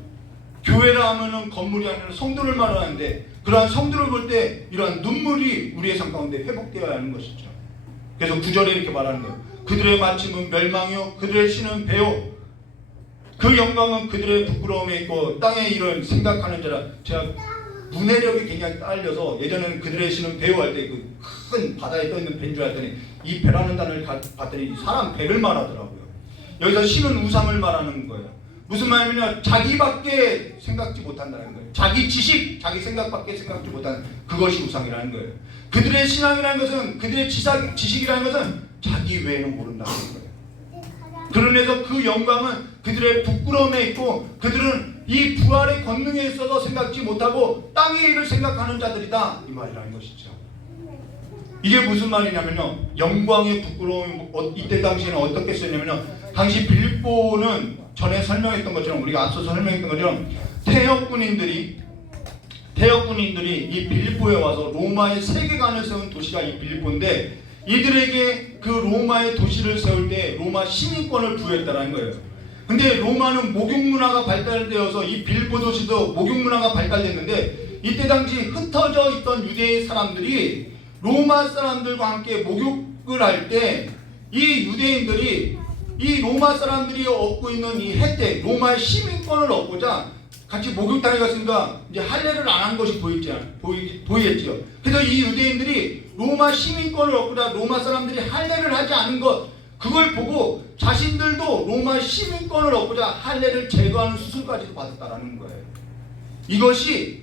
교회라 하면은 건물이 아니라 성도를 말하는데 그러한 성도를 볼 때 이러한 눈물이 우리의 삶 가운데 회복되어야 하는 것이죠. 그래서 9절에 이렇게 말하는 거예요. 그들의 마침은 멸망이요 그들의 신은 배요 그 영광은 그들의 부끄러움에 있고 땅에 이런 생각하는 자라. 제가 문해력이 굉장히 딸려서 예전에는 그들의 신은 배요 할 때 그 큰 바다에 떠있는 배인 줄 알았더니 이 배라는 단어를 봤더니 사람 배를 말하더라고요. 여기서 신은 우상을 말하는 거예요. 무슨 말이냐면 자기밖에 생각지 못한다는 거예요. 자기 지식, 자기 생각밖에 생각지 못하는 그것이 우상이라는 거예요. 그들의 신앙이라는 것은 그들의 지식이라는 것은 자기 외에는 모른다는 거예요. 그러면서 그 영광은 그들의 부끄러움에 있고 그들은 이 부활의 권능에 있어서 생각지 못하고 땅의 일을 생각하는 자들이다 이 말이라는 것이죠. 이게 무슨 말이냐면요 영광의 부끄러움이 이때 당시에는 어떻게 쓰였냐면요 당시 빌립보는 전에 설명했던 것처럼 우리가 앞서서 설명했던 것처럼 태역군인들이 이 빌립보에 와서 로마의 세계관을 세운 도시가 이 빌립보인데 이들에게 그 로마의 도시를 세울 때 로마 시민권을 부여했다는 거예요. 근데 로마는 목욕문화가 발달되어서 이 빌립보 도시도 목욕문화가 발달됐는데 이때 당시 흩어져 있던 유대인 사람들이 로마 사람들과 함께 목욕을 할 때 이 유대인들이 이 로마 사람들이 얻고 있는 이 혜택, 로마의 시민권을 얻고자 같이 목욕탕에 갔으니까 이제 할례를 안 한 것이 보이겠죠. 그래서 이 유대인들이 로마 시민권을 얻고자 로마 사람들이 할례를 하지 않은 것, 그걸 보고 자신들도 로마 시민권을 얻고자 할례를 제거하는 수술까지도 받았다라는 거예요. 이것이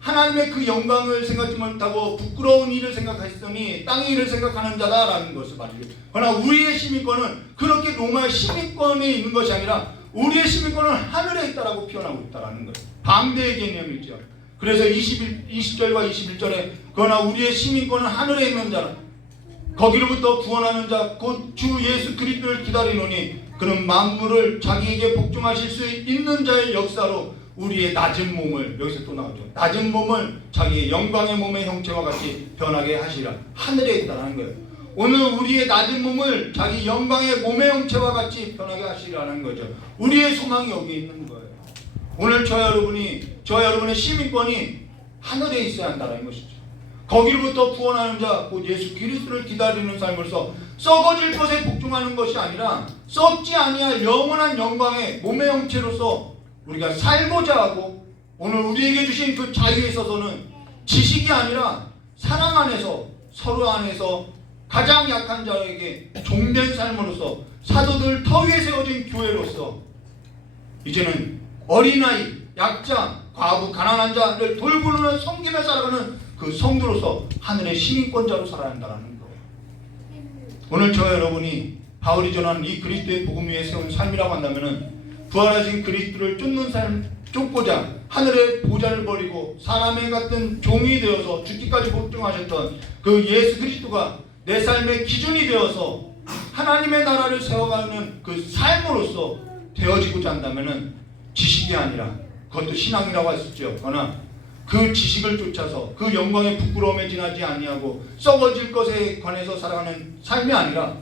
하나님의 그 영광을 생각지 못하고 부끄러운 일을 생각했으니 땅의 일을 생각하는 자다라는 것을 말이죠. 그러나 우리의 시민권은 그렇게 로마의 시민권에 있는 것이 아니라 우리의 시민권은 하늘에 있다라고 표현하고 있다라는 거예요. 반대의 개념이죠. 그래서 20절과 21절에 그러나 우리의 시민권은 하늘에 있는 자라 거기로부터 구원하는 자 곧 주 예수 그리스도를 기다리노니 그는 만물을 자기에게 복종하실 수 있는 자의 역사로 우리의 낮은 몸을 여기서 또 나오죠. 낮은 몸을 자기의 영광의 몸의 형체와 같이 변하게 하시라. 하늘에 있다라는 거예요. 오늘 우리의 낮은 몸을 자기 영광의 몸의 형체와 같이 변하게 하시라는 거죠. 우리의 소망이 여기 있는 거예요. 오늘 저와 여러분의 시민권이 하늘에 있어야 한다는 것이죠. 거기로부터 구원하는 자 곧 예수 그리스도를 기다리는 삶으로서 썩어질 것에 복종하는 것이 아니라 썩지 아니할 영원한 영광의 몸의 형체로서 우리가 살고자 하고 오늘 우리에게 주신 그 자유에 있어서는 지식이 아니라 사랑 안에서 서로 안에서 가장 약한 자에게 종된 삶으로서 사도들 터 위에 세워진 교회로서 이제는 어린아이, 약자, 과부, 가난한 자를 돌보는 섬기며 살아가는 그 성도로서 하늘의 시민권자로 살아야 한다는 거예요. 오늘 저와 여러분이 바울이 전하는 이 그리스도의 복음 위에 세운 삶이라고 한다면은 부활하신 그리스도를 쫓고자 하늘의 보좌를 버리고 사람의 같은 종이 되어서 죽기까지 복종하셨던 그 예수 그리스도가 내 삶의 기준이 되어서 하나님의 나라를 세워가는 그 삶으로서 되어지고자 한다면은 지식이 아니라, 그것도 신앙이라고 했었죠. 그러나 그 지식을 쫓아서 그 영광의 부끄러움에 지나지 아니하고 썩어질 것에 관해서 살아가는 삶이 아니라,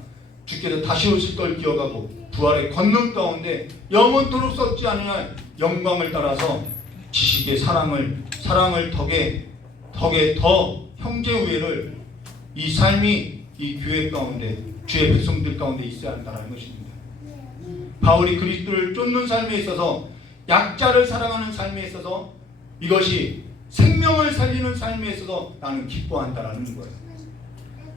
주께서 다시 오실 걸 기억하고 부활의 권능 가운데 영원토록 썩지 않을 영광을 따라서 지식의 사랑을 덕에 더 형제 우애를, 이 삶이 이 교회 가운데 주의 백성들 가운데 있어야 한다는 것입니다. 바울이 그리스도를 쫓는 삶에 있어서, 약자를 사랑하는 삶에 있어서, 이것이 생명을 살리는 삶에 있어서 나는 기뻐한다라는 거예요.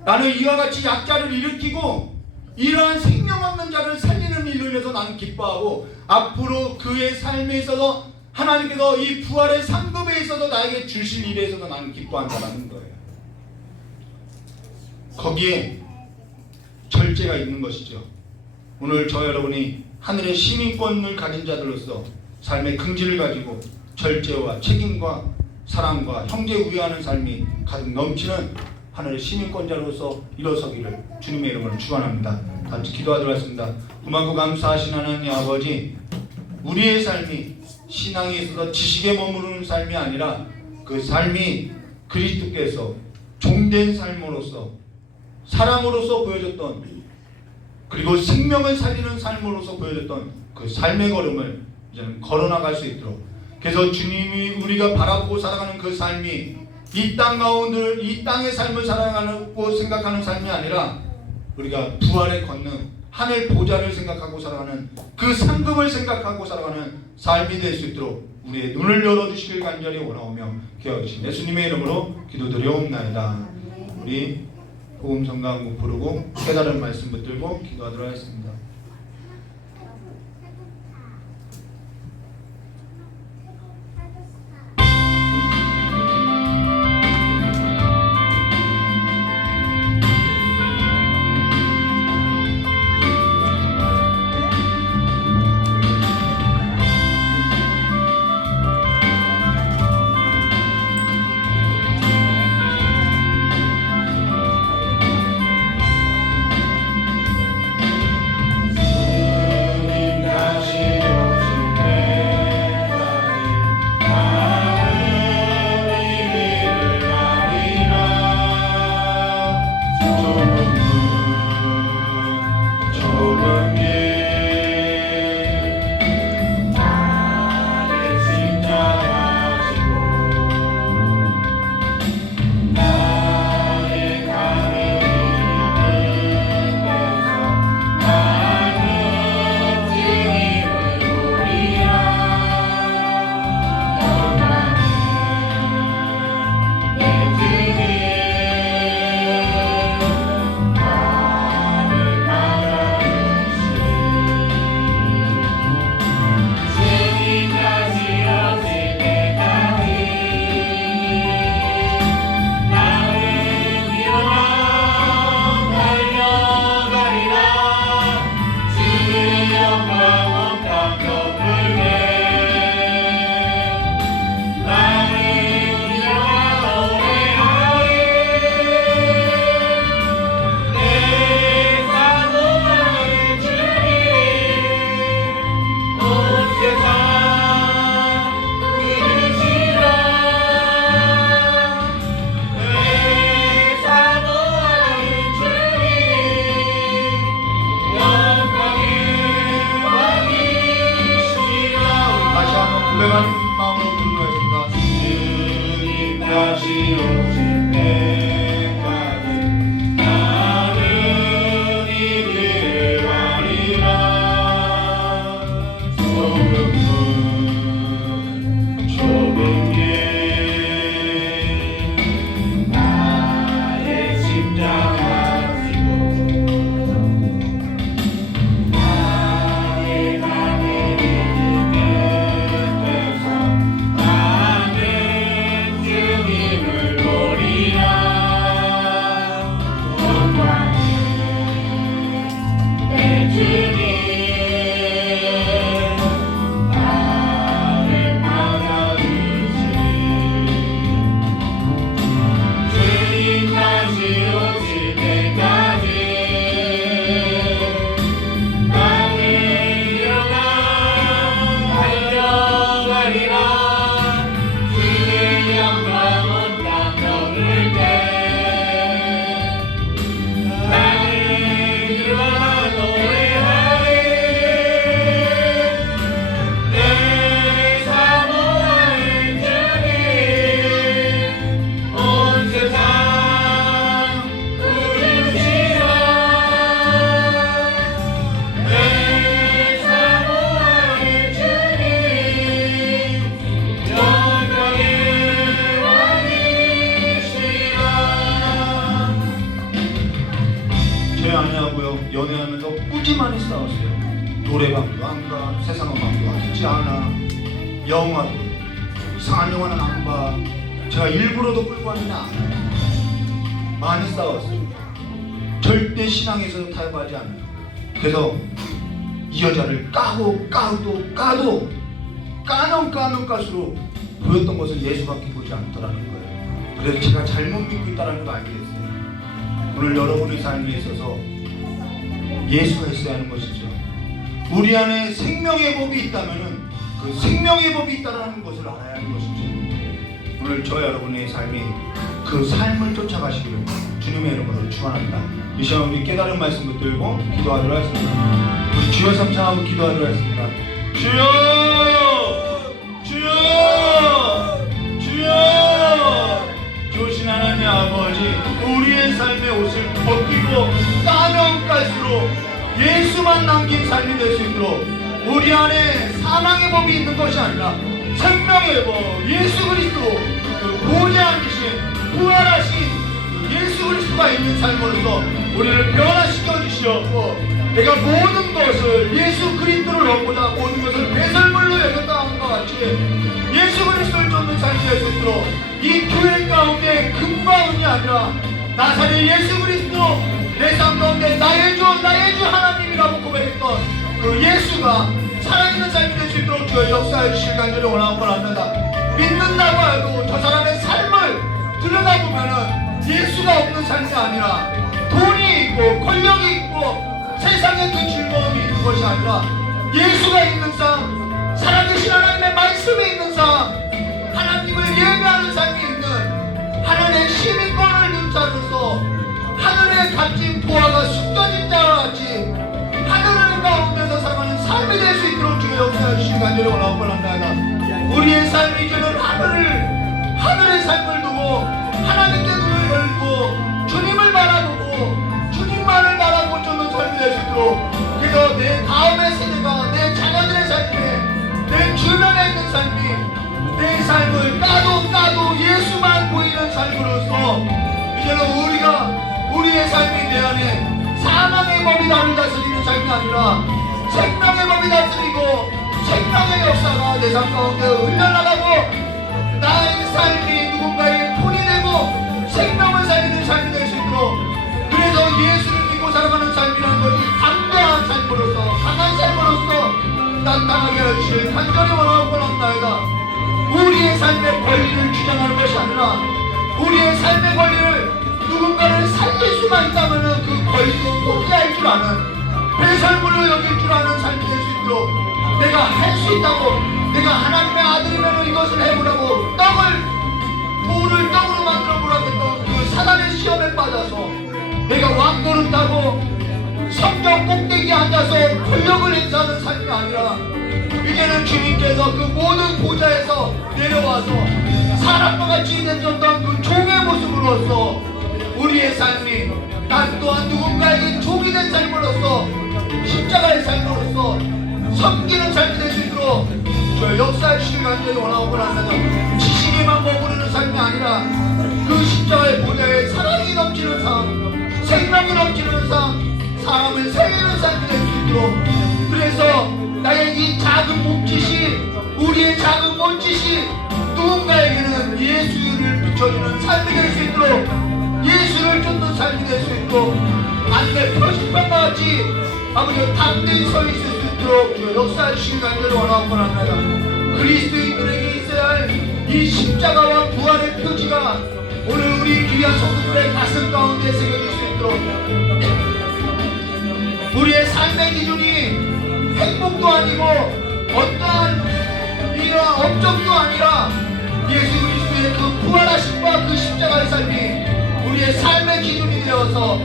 나는 이와 같이 약자를 일으키고 이러한 생명 없는 자를 살리는 일로 인해서 나는 기뻐하고, 앞으로 그의 삶에 있어서 하나님께서 이 부활의 상급에 있어서 나에게 주실 일에 있어서 나는 기뻐한다라는 거예요. 거기에 절제가 있는 것이죠. 오늘 저 여러분이 하늘의 시민권을 가진 자들로서 삶의 긍지를 가지고 절제와 책임과 사랑과 형제 우애하는 삶이 가득 넘치는 하늘의 시민권자로서 일어서기를 주님의 이름으로 축원합니다. 같이 기도하도록 하겠습니다. 고맙고 감사하신 하나님 아버지, 우리의 삶이 신앙에 있어서 지식에 머무르는 삶이 아니라 그 삶이 그리스도께서 종된 삶으로서 사랑으로서 보여줬던, 그리고 생명을 살리는 삶으로서 보여줬던 그 삶의 걸음을 이제는 걸어나갈 수 있도록, 그래서 주님이 우리가 바라보고 살아가는 그 삶이 이 땅 가운데 이 땅의 삶을 살아가고 생각하는 삶이 아니라, 우리가 부활의 권능, 하늘 보좌를 생각하고 살아가는 그 상급을 생각하고 살아가는 삶이 될 수 있도록 우리의 눈을 열어주시길 간절히 원하오며 기도하신 예수님의 이름으로 기도드려옵나이다. 우리 복음 성가곡 부르고 깨달은 말씀 붙들고 기도하도록 하겠습니다. 주님을 보리라. 싸웠어요. 노래방도 안 가, 세상 음악도 듣지 않아, 영화도 이상한 영화는 안 봐. 제가 일부러도 끌고 가지는 않아요. 많이 싸웠어요. 절대 신앙에서 타협하지 않아요. 그래서 이 여자를 까도 까면 까수록 보였던 것은 예수밖에 보지 않더라는 거예요. 그래서 제가 잘못 믿고 있다는 걸 알게 됐어요. 오늘 여러분의 삶에 있어서 예수가 있어야 하는 것이죠. 우리 안에 생명의 법이 있다면은 그 생명의 법이 있다는 것을 알아야 하는 것이죠. 오늘 저 여러분의 삶이 그 삶을 쫓아가시기를 주님의 이름으로 축원합니다. 이 시간 우리 깨달은 말씀 붙들고 기도하도록 하겠습니다. 우리 주여 삼창하고 기도하도록 하겠습니다. 주여, 주여, 주여. 좋으신 하나님 아버지, 우리의 삶의 옷을 벗기고 까면 깔수록 예수만 남긴 삶이 될 수 있도록 우리 안에 사망의 법이 있는 것이 아니라 생명의 법, 예수 그리스도, 그 보좌하신 부활하신 예수 그리스도가 있는 삶으로서 우리를 변화시켜 주시옵고, 내가 모든 것을 예수 그리스도를 얻고자 모든 것을 배설물로 여겼다 하는 것 같이 예수 그리스도를 쫓는 삶이 될 수 있도록 이 교회 가운데 금방운이 아니라 나사렛 예수 그리스도 내 삶 가운데 나의 주 하나님이라고 고백했던 그 예수가 살아있는 삶이 될 수 있도록 주의 역사해 주실 간절히 원합니다. 믿는다고 해도 저 사람의 삶을 들여다보면은 예수가 없는 삶이 아니라 돈이 있고 권력이 있고 세상의 그 즐거움이 있는 것이 아니라 예수가 있는 삶, 살아계신 하나님의 말씀이 있는 삶, 하나님을 예배하는 삶이 있는 하늘의 시민권을 둔 자로서 하늘에 갇힌 보화가 숨겨진 자와 같이 하늘 가운데서 살아가는 삶이 될 수 있도록 주의 역사해 주신 간절히 원합니다. 우리의 삶이 이제는 하늘의 삶을 두고 하나님께 눈을 걸고 주님을 바라보고 주님만을 바라보고 쫓는 삶이 될 수 있도록, 그래서 내 다음의 세대가 내 자녀들의 삶에 내 주변에 있는 삶이 내 삶을 까도 예수만 보이는 삶으로서 이제는 우리의 삶이 내 안에 사망의 법이 나를 다스리는 삶이 아니라 생명의 법이 다스리고 생명의 역사가 내 삶 가운데 흘러나가고 나의 삶이 누군가의 돈이 되고 생명을 살리는 삶이 될 수 있도록, 그래서 예수를 믿고 살아가는 삶이라는 것이 담대한 삶으로서 강한 삶으로서 나타나게 하실 간절히 원합니다. 우리의 삶의 권리를 주장하는 것이 아니라 우리의 삶의 권리를 누군가를 살릴 수만 있다면 그 권리도 포기할 줄 아는, 배설물로 여길 줄 아는 삶이 될 수 있도록, 내가 할 수 있다고, 내가 하나님의 아들이면 이것을 해보라고 돌을 떡으로 만들어 보라고 했던 그 사단의 시험에 빠져서 내가 왕노릇하고 성경 꼭대기에 앉아서 권력을 행사하는 삶이 아니라 이제는 주님께서 그 모든 보좌에서 내려와서 사람과 같이 내줬던 그 종의 모습으로서 우리의 삶이 난 또한 누군가에게 종이 된 삶으로서 십자가의 삶으로서 섬기는 삶이 될 수 있도록 저 역사해 주시기 간절히 원합니다. 지식에만 머무르는 삶이 아니라 그 십자가의 보좌에 사랑이 넘치는 삶, 생명이 넘치는 삶, 사람을 살리는 삶이 될 수 있도록, 그래서 나의 이 작은 몸짓이, 우리의 작은 몸짓이 누군가에게는 예수를 비춰주는 삶이 될 수 있도록, 예수를 쫓는 삶이 될 수 있도록, 안내 표지판과 같이 아버지가 담대히 서 있을 수 있도록 역사해 주시기 간절히 원합니다. 그리스도인들에게 있어야 할 이 십자가와 부활의 표지가 오늘 우리 귀한 성도들의 가슴 가운데 새겨질 수 있도록, 우리의 삶의 기준이 행복도 아니고 어떠한 이런 업적도 아니라 예수 그리스도의 그 부활하심과 그 십자가의 삶이 우리의 삶의 기준이 되어서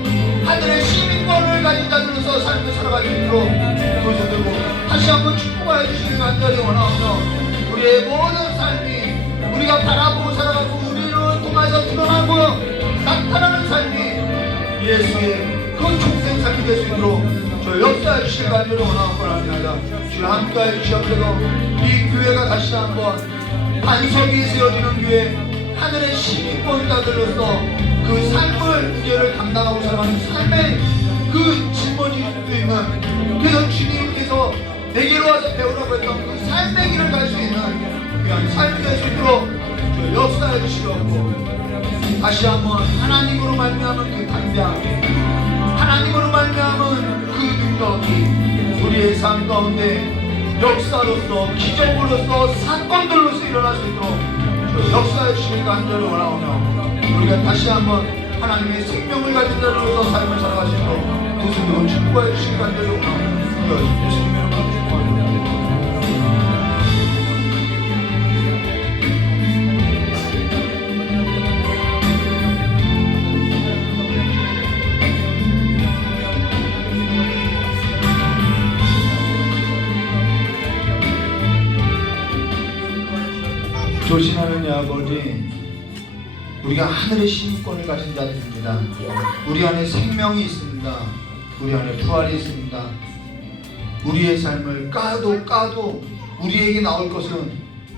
하늘의 시민권을 가진 자들로서 삶을 살아가게 되도록 손을 들고 다시 한번 축복하여 주시길 간절히 원하오며, 우리의 모든 삶이 우리가 바라보고 살아가고 우리를 통해서 드러나고 나타나는 삶이 예수의 그 총생 삶이 될 수 있도록 저 역사해 주실 간절히 원하옵나이다. 주여 함께해 주시옵소서. 이 교회가 다시 한번 반석이 세워지는 교회, 하늘의 시민권자들로서 그 삶을 문제를 감당하고 살아가는 삶의 그 짊어질 수 있는, 그래서 주님께서 내게로 와서 배우라고 했던 그 삶의 길을 갈 수 있는 귀한 삶이 될 수 있도록 역사해 주시옵고, 다시 한번 하나님으로 말미암은 그 담대함이, 하나님으로 말미암은 그 능력이 우리의 삶 가운데 역사로서, 기적으로서, 사건들로서 일어날 수 있도록 역사해 주시길 간절히 원하오며, 우리가 다시 한번 하나님의 생명을 가진 자로서 삶을 살아갈 수 있도록 두 손으로 축복해 주시길 간절히 원하오며, 예수님 이름으로 축복합니다. 조신하는 아버지, 우리가 하늘의 시민권을 가진 자들입니다. 우리 안에 생명이 있습니다. 우리 안에 부활이 있습니다. 우리의 삶을 까도 우리에게 나올 것은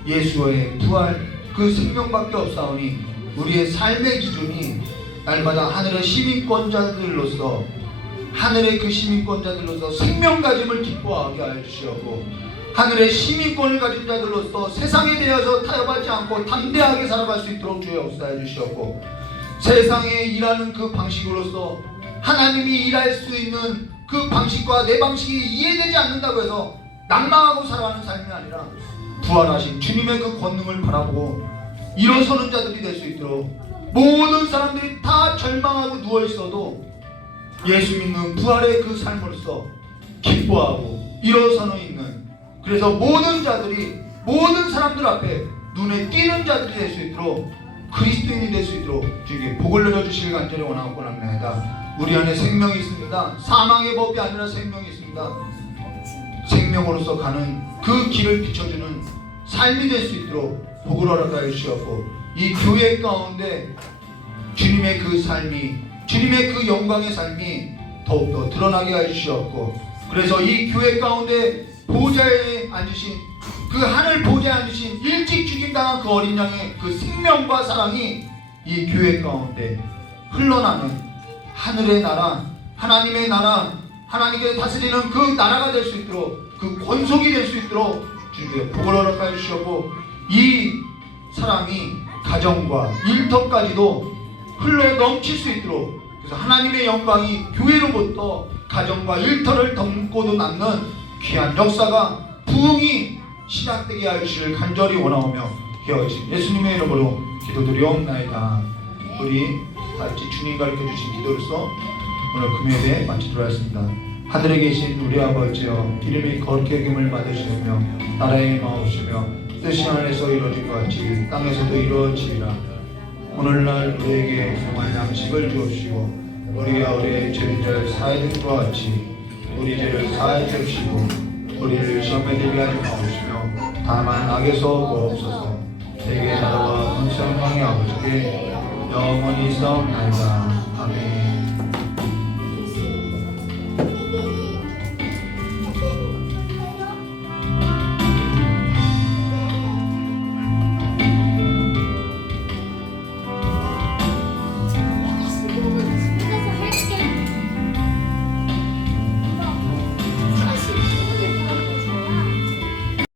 예수의 부활, 그 생명밖에 없사오니 우리의 삶의 기준이 날마다 하늘의 시민권자들로서, 하늘의 그 시민권자들로서 생명 가짐을 기뻐하게 하여 주시옵고, 하늘의 시민권을 가진 자들로서 세상에 대해서 타협하지 않고 담대하게 살아갈 수 있도록 주여 역사해 주시옵고, 세상에 일하는 그 방식으로서 하나님이 일할 수 있는 그 방식과 내 방식이 이해되지 않는다고 해서 낭망하고 살아가는 삶이 아니라 부활하신 주님의 그 권능을 바라보고 일어서는 자들이 될 수 있도록, 모든 사람들이 다 절망하고 누워있어도 예수 믿는 부활의 그 삶으로서 기뻐하고 일어서는 있는, 그래서 모든 자들이, 모든 사람들 앞에 눈에 띄는 자들이 될 수 있도록, 그리스도인이 될 수 있도록 주님께 복을 내려주시길 간절히 원하고 합니다. 우리 안에 생명이 있습니다. 사망의 법이 아니라 생명이 있습니다. 생명으로서 가는 그 길을 비춰주는 삶이 될 수 있도록 복을 허락하여 주시옵고, 이 교회 가운데 주님의 그 삶이, 주님의 그 영광의 삶이 더욱더 드러나게 하여 주시옵고, 그래서 이 교회 가운데 보좌에 앉으신, 그 하늘 보좌에 앉으신 일찍 죽임당한 그 어린 양의 그 생명과 사랑이 이 교회 가운데 흘러나는 하늘의 나라, 하나님의 나라, 하나님께 다스리는 그 나라가 될 수 있도록, 그 권속이 될 수 있도록 주님께 복을 허락하여 주시옵고, 이 사랑이 가정과 일터까지도 흘러 넘칠 수 있도록, 그래서 하나님의 영광이 교회로부터 가정과 일터를 덮고도 남는 귀한 역사가 부흥이 시작되게 하여 주시를 간절히 원하오며 기억하신 예수님의 이름으로 기도드리옵나이다. 우리 같이 주님 가르쳐 주신 기도로서 오늘 금요일에 마치도록 하겠습니다. 하늘에 계신 우리 아버지여, 이름이 거룩히 여김을 받으시며 나라의 마옵시며 뜻이 하늘에서 이루어진 것 같이 땅에서도 이루어지리라. 오늘날 우리에게 정말 양식을 주옵시고, 우리가 우리의 죄를 사해 준 것 같이 우리 죄를 사해 주시고, 우리를 시험에 들게 하지 마옵시며 다만 악에서 구하옵소서. 세계 나라와 권세 영광의 아버지께 영원히 싸움나이다.